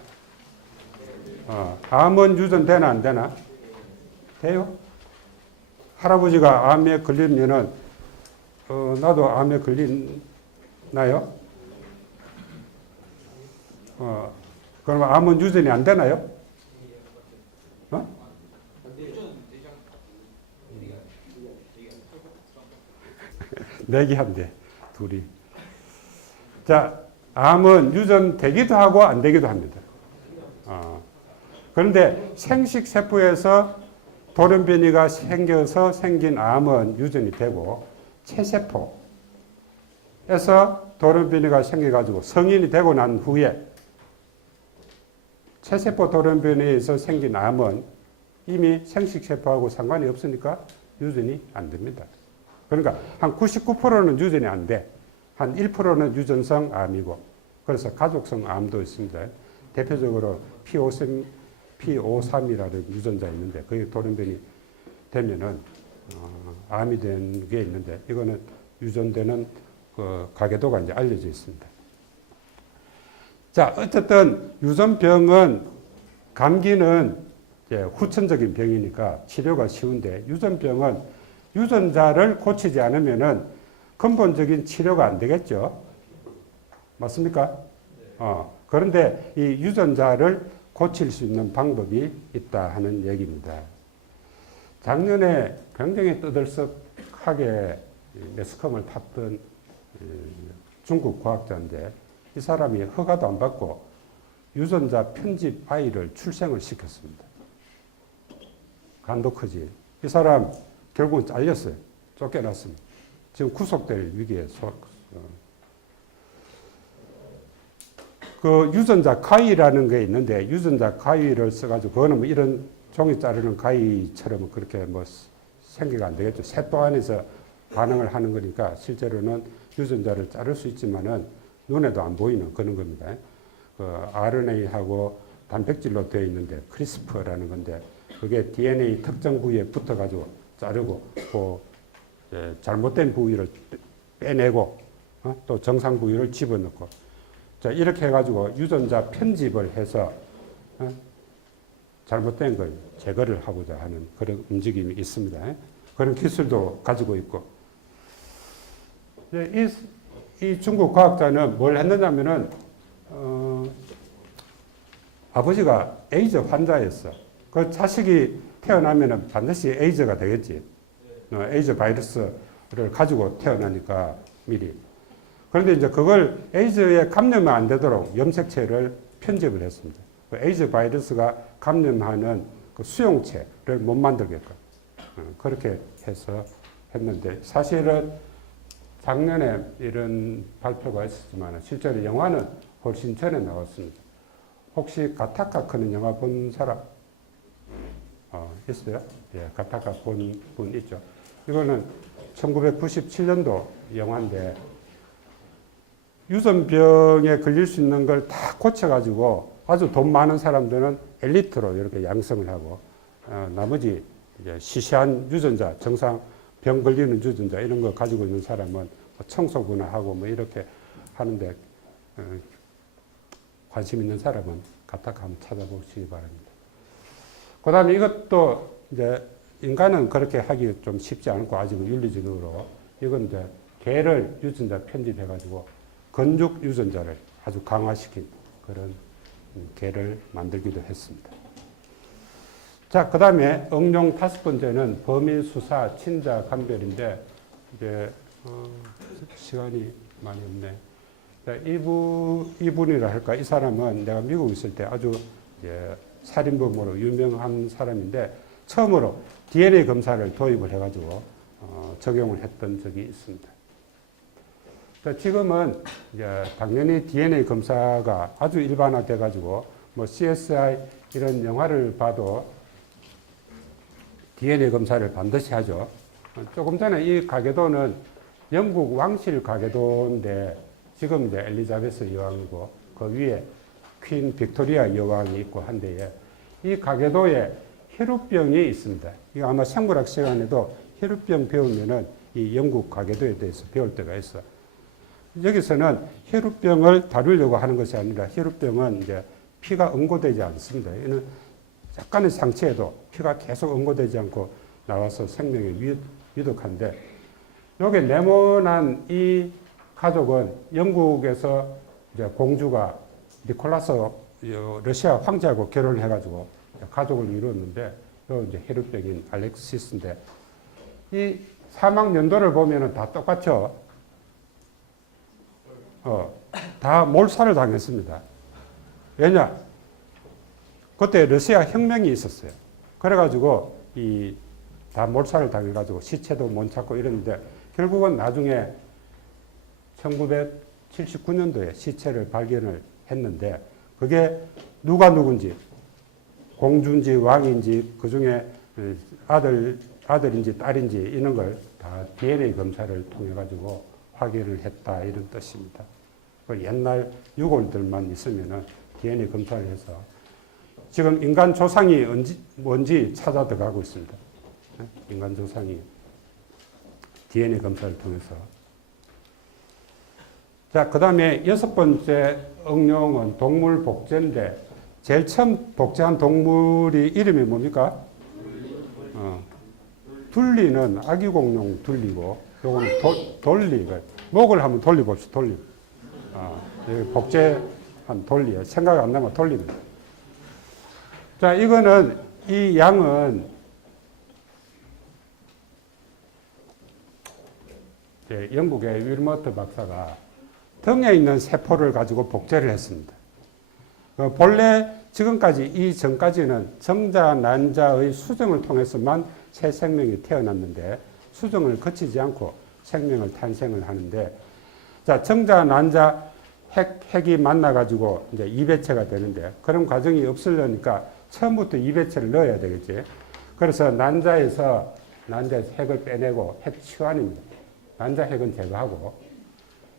암은 유전되나 안 되나? 돼요? 할아버지가 암에 걸리면은 나도 암에 걸리나요? 그러면 암은 유전이 안 되나요? 내기한대 둘이. 자, 암은 유전되기도 하고 안 되기도 합니다. 그런데 생식세포에서 돌연변이가 생겨서 생긴 암은 유전이 되고 체세포에서 돌연변이가 생겨가지고 성인이 되고 난 후에 체세포 돌연변이에서 생긴 암은 이미 생식세포하고 상관이 없으니까 유전이 안 됩니다. 그러니까 한 99%는 유전이 안 돼. 한 1%는 유전성 암이고 그래서 가족성 암도 있습니다. 대표적으로 P53이라는 유전자 있는데 그게 돌연변이 되면은 암이 된 게 있는데 이거는 유전되는 그 가계도가 이제 알려져 있습니다. 자, 어쨌든 유전병은 감기는 이제 후천적인 병이니까 치료가 쉬운데 유전병은 유전자를 고치지 않으면은 근본적인 치료가 안 되겠죠. 맞습니까? 그런데 이 유전자를 고칠 수 있는 방법이 있다 하는 얘기입니다. 작년에 굉장히 떠들썩하게 매스컴을 탔던 중국 과학자인데 이 사람이 허가도 안 받고 유전자 편집 아이를 출생을 시켰습니다. 간도 크지. 이 사람 결국은 잘렸어요. 쫓겨났습니다. 지금 구속될 위기에 그 유전자 가위라는 게 있는데 유전자 가위를 써가지고 그거는 뭐 이런 종이 자르는 가위처럼 그렇게 뭐 생기가 안 되겠죠. 세포 안에서 반응을 하는 거니까 실제로는 유전자를 자를 수 있지만은 눈에도 안 보이는 그런 겁니다. 그 RNA하고 단백질로 되어 있는데 크리스퍼라는 건데 그게 DNA 특정 부위에 붙어가지고 자르고 그 잘못된 부위를 빼내고 또 정상 부위를 집어넣고 자 이렇게 해가지고 유전자 편집을 해서 잘못된 걸 제거를 하고자 하는 그런 움직임이 있습니다. 그런 기술도 가지고 있고 이 중국 과학자는 뭘 했느냐면은 아버지가 에이즈 환자였어. 그 자식이 태어나면은 반드시 에이즈가 되겠지. 에이즈 바이러스를 가지고 태어나니까 미리. 그런데 이제 그걸 에이즈에 감염이 안 되도록 염색체를 편집을 했습니다. 그 에이즈 바이러스가 감염하는 그 수용체를 못 만들게끔 그렇게 해서 했는데 사실은 작년에 이런 발표가 있었지만 실제로 영화는 훨씬 전에 나왔습니다. 혹시 가타카 크는 영화 본 사람 있어요? 예, 가타카 본 분 있죠. 이거는 1997년도 영화인데 유전병에 걸릴 수 있는 걸 다 고쳐가지고 아주 돈 많은 사람들은 엘리트로 이렇게 양성을 하고 나머지 이제 시시한 유전자, 정상 병 걸리는 유전자 이런 거 가지고 있는 사람은 청소부나 하고 뭐 이렇게 하는데 관심 있는 사람은 가타카 한번 찾아보시기 바랍니다. 그 다음에 이것도 이제 인간은 그렇게 하기 좀 쉽지 않고 아직은 윤리적으로 이건 이제 개를 유전자 편집해가지고 건축 유전자를 아주 강화시킨 그런 개를 만들기도 했습니다. 자, 그 다음에 응용 5번째는 범인 수사, 친자 감별인데 이제 시간이 많이 없네. 자, 이분이라 할까? 이 사람은 내가 미국에 있을 때 아주 이제 살인범으로 유명한 사람인데 처음으로 DNA 검사를 도입을 해가지고 적용을 했던 적이 있습니다. 지금은 이제 당연히 DNA 검사가 아주 일반화돼가지고 뭐 CSI 이런 영화를 봐도 DNA 검사를 반드시 하죠. 조금 전에 이 가계도는 영국 왕실 가계도인데 지금 이제 엘리자베스 여왕이고 그 위에 퀸 빅토리아 여왕이 있고 한데에 이 가계도에 혈우병이 있습니다. 이거 아마 생물학 시간에도 혈우병 배우면은 이 영국 가계도에 대해서 배울 때가 있어. 여기서는 혈우병을 다루려고 하는 것이 아니라 혈우병은 이제 피가 응고되지 않습니다. 이는 약간의 상처에도 피가 계속 응고되지 않고 나와서 생명에 위독한데 여기 네모난 이 가족은 영국에서 이제 공주가 니콜라스 러시아 황제하고 결혼을 해가지고 가족을 이루었는데 요 이제 혈우병인 알렉시스인데 이 사망 연도를 보면은 다 똑같죠. 다 몰살을 당했습니다. 왜냐? 그때 러시아 혁명이 있었어요. 그래가지고 다 몰살을 당해가지고 시체도 못 찾고 이랬는데 결국은 나중에 1979년도에 시체를 발견을 했는데 그게 누가 누군지 공주인지 왕인지 그 중에 아들인지 딸인지 이런 걸 다 DNA 검사를 통해 가지고 확인을 했다 이런 뜻입니다. 옛날 유골들만 있으면은 DNA 검사를 해서 지금 인간 조상이 뭔지 찾아 들어가고 있습니다. 인간 조상이 DNA 검사를 통해서. 자, 그 다음에 6번째 응용은 동물 복제인데 제일 처음 복제한 동물이 이름이 뭡니까? 둘리는 아기 공룡 둘리고 요거는 돌리. 목을 한번 돌려봅시다. 돌리. 여기 복제한 돌리예요. 생각 안 나면 돌립니다. 자, 이거는 이 양은 영국의 윌머트 박사가 등에 있는 세포를 가지고 복제를 했습니다. 본래 지금까지 이 전까지는 정자, 난자의 수정을 통해서만 새 생명이 태어났는데 수정을 거치지 않고 생명을 탄생을 하는데 자, 정자, 난자, 핵이 만나가지고 이제 이배체가 되는데 그런 과정이 없으려니까 처음부터 이배체를 넣어야 되겠지. 그래서 난자에서 핵을 빼내고 핵 치환입니다. 난자 핵은 제거하고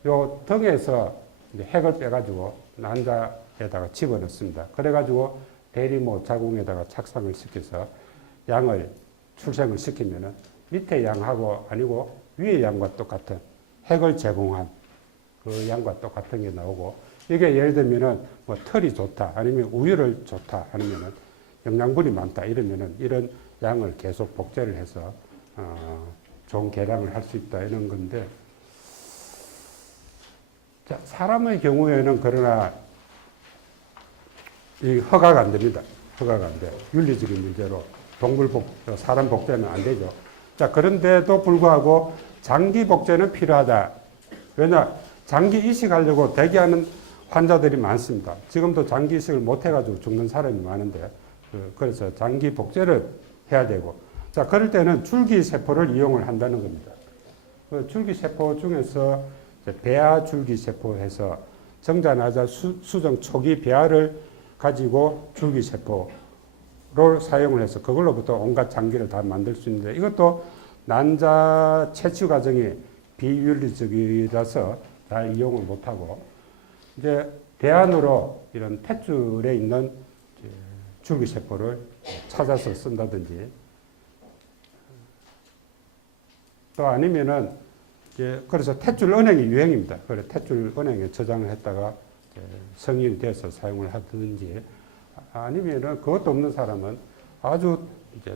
요 등에서 이제 핵을 빼가지고 난자에다가 집어넣습니다. 그래가지고 대리모 자궁에다가 착상을 시켜서 양을 출생을 시키면은 밑에 양하고 아니고 위에 양과 똑같은 핵을 제공한 그 양과 똑같은 게 나오고 이게 예를 들면은 뭐 털이 좋다 아니면 우유를 좋다 아니면은 영양분이 많다 이러면은 이런 양을 계속 복제를 해서 좋은 개량을 할 수 있다 이런 건데 자, 사람의 경우에는 그러나 이 허가가 안 됩니다. 허가가 안 돼. 윤리적인 문제로 사람 복제는 안 되죠. 자, 그런데도 불구하고 장기 복제는 필요하다. 왜냐? 장기 이식하려고 대기하는 환자들이 많습니다. 지금도 장기 이식을 못 해가지고 죽는 사람이 많은데, 그래서 장기 복제를 해야 되고, 자, 그럴 때는 줄기세포를 이용을 한다는 겁니다. 그 줄기세포 중에서 배아 줄기세포 해서 정자나자 수정 초기 배아를 가지고 줄기세포를 사용을 해서 그걸로부터 온갖 장기를 다 만들 수 있는데 이것도 난자 채취 과정이 비윤리적이라서 다 이용을 못하고 이제 대안으로 이런 탯줄에 있는 줄기세포를 찾아서 쓴다든지 또 아니면은 그래서 탯줄 은행이 유행입니다. 그래 탯줄 은행에 저장을 했다가 성인이 돼서 사용을 하든지 아니면은 그것도 없는 사람은 아주 이제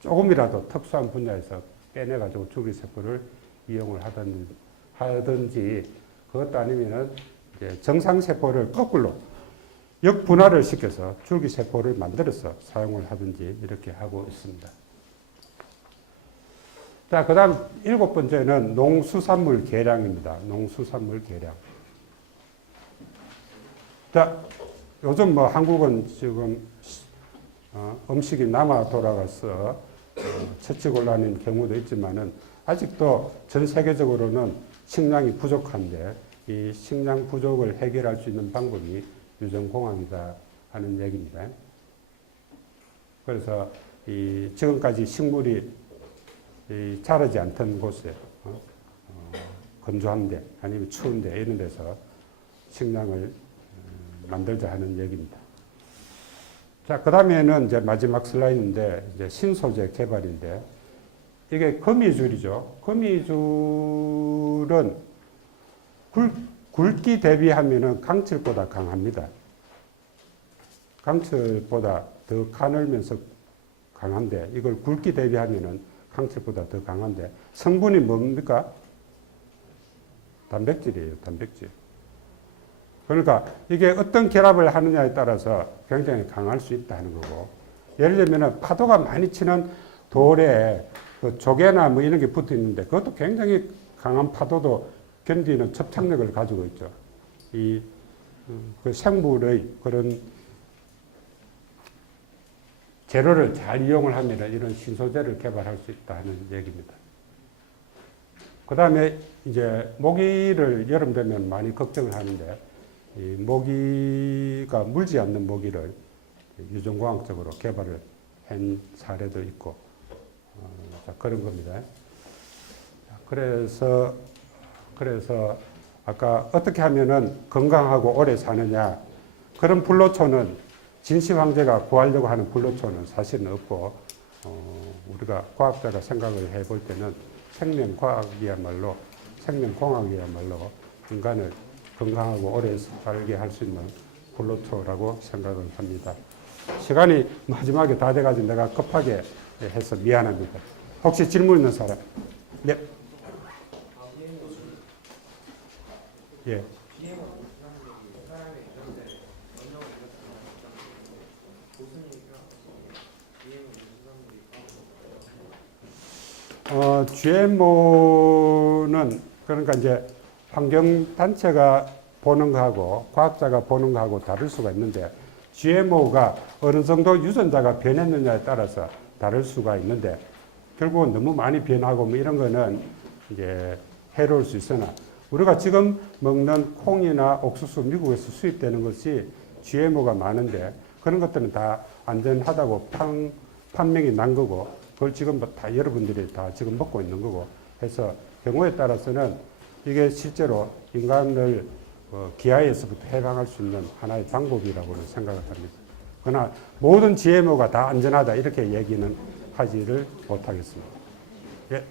조금이라도 특수한 분야에서 빼내가지고 줄기세포를 이용을 하든지 그것도 아니면은 이제 정상세포를 거꾸로 역분화를 시켜서 줄기세포를 만들어서 사용을 하든지 이렇게 하고 있습니다. 자, 그 다음 7번째는 농수산물 개량입니다. 농수산물 개량. 자, 요즘 뭐 한국은 지금 음식이 남아 돌아가서 처치곤란인 경우도 있지만은 아직도 전 세계적으로는 식량이 부족한데 이 식량 부족을 해결할 수 있는 방법이 유전공학이다 하는 얘기입니다. 그래서 이 지금까지 식물이 이 자라지 않던 곳에 건조한데 아니면 추운데 이런 데서 식량을 만들자 하는 얘기입니다. 자, 그 다음에는 이제 마지막 슬라이드인데 이제 신소재 개발인데 이게 거미줄이죠. 거미줄은 굵기 대비하면은 강철보다 강합니다. 강철보다 더 가늘면서 강한데 이걸 굵기 대비하면은 강철보다 더 강한데 성분이 뭡니까? 단백질이에요. 단백질. 그러니까 이게 어떤 결합을 하느냐에 따라서 굉장히 강할 수 있다 하는 거고 예를 들면 파도가 많이 치는 돌에 그 조개나 뭐 이런 게 붙어 있는데 그것도 굉장히 강한 파도도 견디는 접착력을 가지고 있죠. 그 생물의 그런 재료를 잘 이용을 하면 이런 신소재를 개발할 수 있다 하는 얘기입니다. 그 다음에 이제 모기를 여름 되면 많이 걱정을 하는데 이 모기가 물지 않는 모기를 유전공학적으로 개발을 한 사례도 있고 자, 그런 겁니다. 그래서 아까 어떻게 하면은 건강하고 오래 사느냐 그런 불로초는 진시 황제가 구하려고 하는 불로초는 사실은 없고 우리가 과학자가 생각을 해볼 때는 생명과학이야말로 생명공학이야말로 인간을 건강하고 오래 살게 할 수 있는 불로초라고 생각을 합니다. 시간이 마지막에 다 돼가지고 내가 급하게 해서 미안합니다. 혹시 질문 있는 사람? 네. 예. GMO는 그러니까 이제 환경단체가 보는 거하고 과학자가 보는 거하고 다를 수가 있는데 GMO가 어느 정도 유전자가 변했느냐에 따라서 다를 수가 있는데 결국은 너무 많이 변하고 뭐 이런 거는 이제 해로울 수 있으나 우리가 지금 먹는 콩이나 옥수수 미국에서 수입되는 것이 GMO가 많은데 그런 것들은 다 안전하다고 판명이 난 거고 그걸 지금 다 여러분들이 다 지금 먹고 있는 거고 해서 경우에 따라서는 이게 실제로 인간을 기아에서부터 해방할 수 있는 하나의 방법이라고는 생각을 합니다. 그러나 모든 GMO가 다 안전하다 이렇게 얘기는 하지를 못하겠습니다. 예.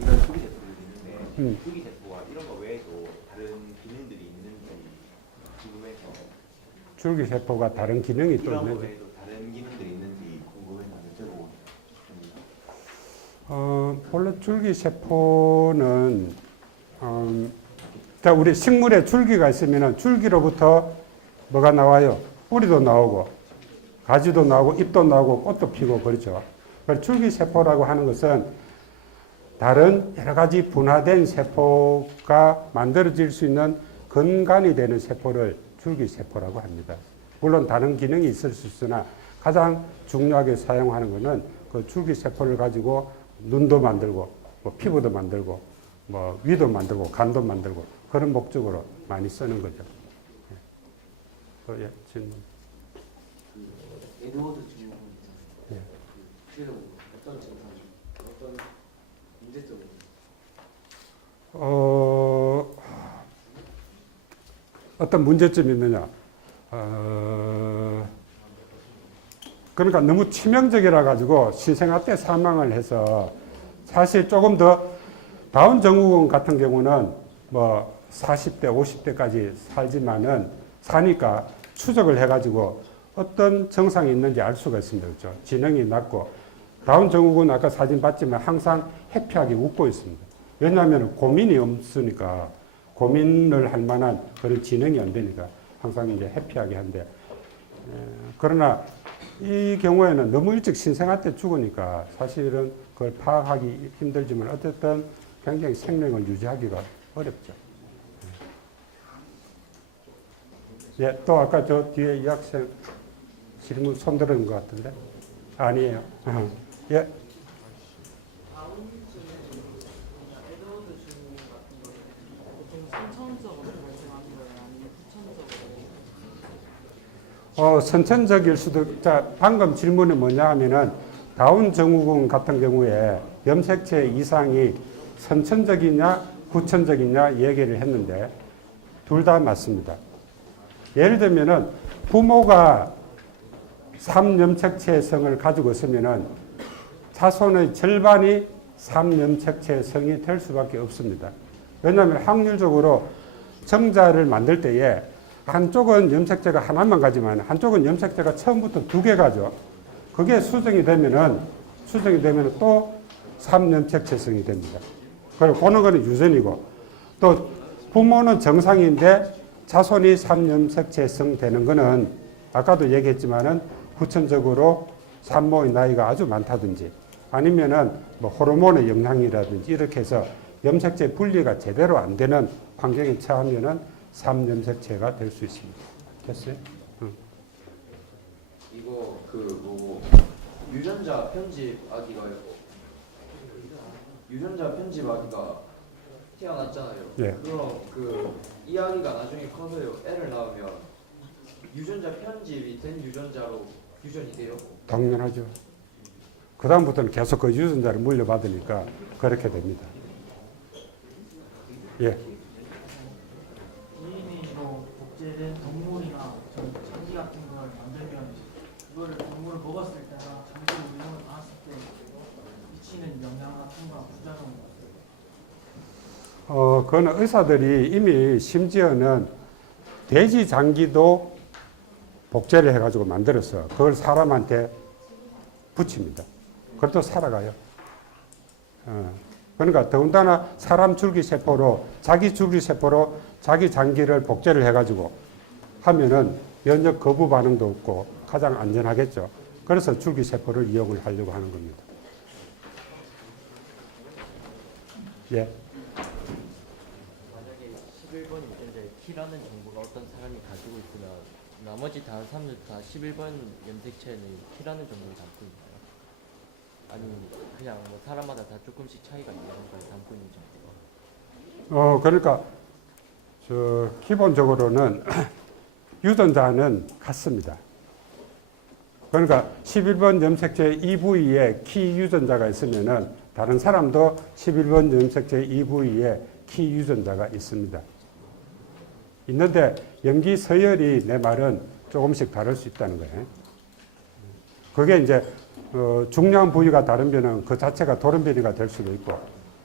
이런 줄기세포들이 있는데 줄기세포가 이런 거 외에도 다른 기능들이 있는지 궁금해서 줄기세포가 다른 기능이 또 이런 거 있는지 외에도 다른 기능들이 있는지 궁금해서 여쭤보고 싶습니다. 본래 줄기세포는 자 우리 식물에 줄기가 있으면 줄기로부터 뭐가 나와요? 뿌리도 나오고 가지도 나오고 잎도 나오고 꽃도 피고 그렇죠. 줄기세포라고 하는 것은 다른 여러 가지 분화된 세포가 만들어질 수 있는 근간이 되는 세포를 줄기세포라고 합니다. 물론 다른 기능이 있을 수 있으나 가장 중요하게 사용하는 것은 그 줄기세포를 가지고 눈도 만들고 뭐 피부도 만들고 뭐 위도 만들고 간도 만들고 그런 목적으로 많이 쓰는 거죠. 예, 질문. 에드워드 증후군 있잖아요. 예. 구체적으로 어떤 증상, 어떤 문제점이 어떤 문제점이 있느냐. 그러니까 너무 치명적이라 가지고 신생아 때 사망을 해서 사실 조금 더 다운 증후군 같은 경우는 뭐 40대, 50대까지 살지만은 사니까 추적을 해가지고 어떤 증상이 있는지 알 수가 있습니다. 그렇죠? 지능이 낮고 다운 증후군 아까 사진 봤지만 항상 해피하게 웃고 있습니다. 왜냐하면 고민이 없으니까 고민을 할 만한 그런 지능이 안 되니까 항상 이제 해피하게 한데 그러나 이 경우에는 너무 일찍 신생아 때 죽으니까 사실은 그걸 파악하기 힘들지만 어쨌든 굉장히 생명을 유지하기가 어렵죠. 예, 또 아까 저 뒤에 이 학생 질문 손 들은 것 같은데? 아니에요. 예. 에드워드 증후군 같은 거는 보통 선천적으로 발생하는 거예요? 아니면 후천적으로? 선천적일 수도, 자, 방금 질문이 뭐냐 하면은 다운 증후군 같은 경우에 염색체 이상이 선천적이냐 후천적이냐 얘기를 했는데 둘 다 맞습니다. 예를 들면은 부모가 3염색체성을 가지고 있으면은 자손의 절반이 3염색체성이 될 수밖에 없습니다. 왜냐하면 확률적으로 정자를 만들 때에 한쪽은 염색체가 하나만 가지만 한쪽은 염색체가 처음부터 2개 가죠. 그게 수정이 되면은 또 3염색체성이 됩니다. 그리고 그런 거는 유전이고 또 부모는 정상인데 자손이 3염색체성 되는 거는 아까도 얘기했지만은 후천적으로 산모의 나이가 아주 많다든지 아니면은 뭐 호르몬의 영향이라든지 이렇게 해서 염색체 분리가 제대로 안 되는 환경에 처하면은 3염색체가 될 수 있습니다. 됐어요? 이거 유전자 편집하기가요. 유전자 편집하기가 태어났잖아요. 예. 그럼 이 아기가 나중에 커서요 애를 낳으면 유전자 편집이 된 유전자로 유전이 돼요. 당연하죠. 그 다음부터는 계속 그 유전자를 물려받으니까 그렇게 됩니다. 예. DNA로 복제된 동물이나 장기 같은 걸 만들면 이거를 동물을 먹었을 때나 장기로 이용을 받았을 때 미치는 영향 같은 거랑 부작용이 그거는 의사들이 이미 심지어는 돼지 장기도 복제를 해가지고 만들어서 그걸 사람한테 붙입니다. 그것도 살아가요. 그러니까 더군다나 사람 줄기세포로 자기 줄기세포로 자기 장기를 복제를 해가지고 하면은 면역 거부 반응도 없고 가장 안전하겠죠. 그래서 줄기세포를 이용을 하려고 하는 겁니다. 예. 만약에 11번 유전자에 T라는 정보가 어떤 사람이 가지고 있으면 나머지 다른 사람들 다 11번 염색체는 T라는 정보를 담고 있나요? 아니 그냥 뭐 사람마다 다 조금씩 차이가 있는 걸 담고 있는 정보가? 그러니까 기본적으로는 유전자는 같습니다. 그러니까 11번 염색체 이 부위에 키 유전자가 있으면은 다른 사람도 11번 염색체 이 부위에 키 유전자가 있습니다. 있는데 염기 서열이 내 말은 조금씩 다를 수 있다는 거예요. 그게 이제 중요한 부위가 다르면은 그 자체가 돌연변이가 될 수도 있고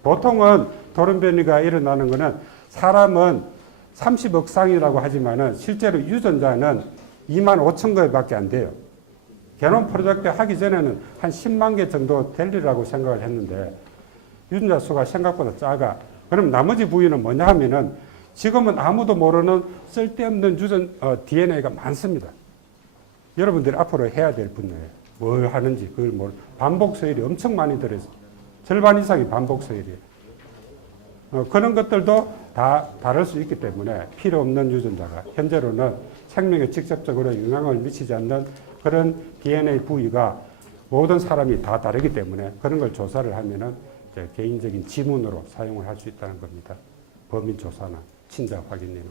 보통은 돌연변이가 일어나는 거는 사람은 30억 쌍이라고 하지만은 실제로 유전자는 2만 5천 개밖에 안 돼요. 게놈 프로젝트 하기 전에는 한 10만 개 정도 될리라고 생각을 했는데 유전자 수가 생각보다 작아. 그럼 나머지 부위는 뭐냐 하면은 지금은 아무도 모르는 쓸데없는 DNA가 많습니다. 여러분들이 앞으로 해야 될 분야예요. 뭘 하는지 그걸 반복 서열이 엄청 많이 들어있어요. 절반 이상이 반복 서열이에요. 그런 것들도 다 다를 수 있기 때문에 필요 없는 유전자가 현재로는 생명에 직접적으로 영향을 미치지 않는 그런 DNA 부위가 모든 사람이 다 다르기 때문에 그런 걸 조사를 하면은 이제 개인적인 지문으로 사용을 할 수 있다는 겁니다. 범인 조사나 친자 확인에는.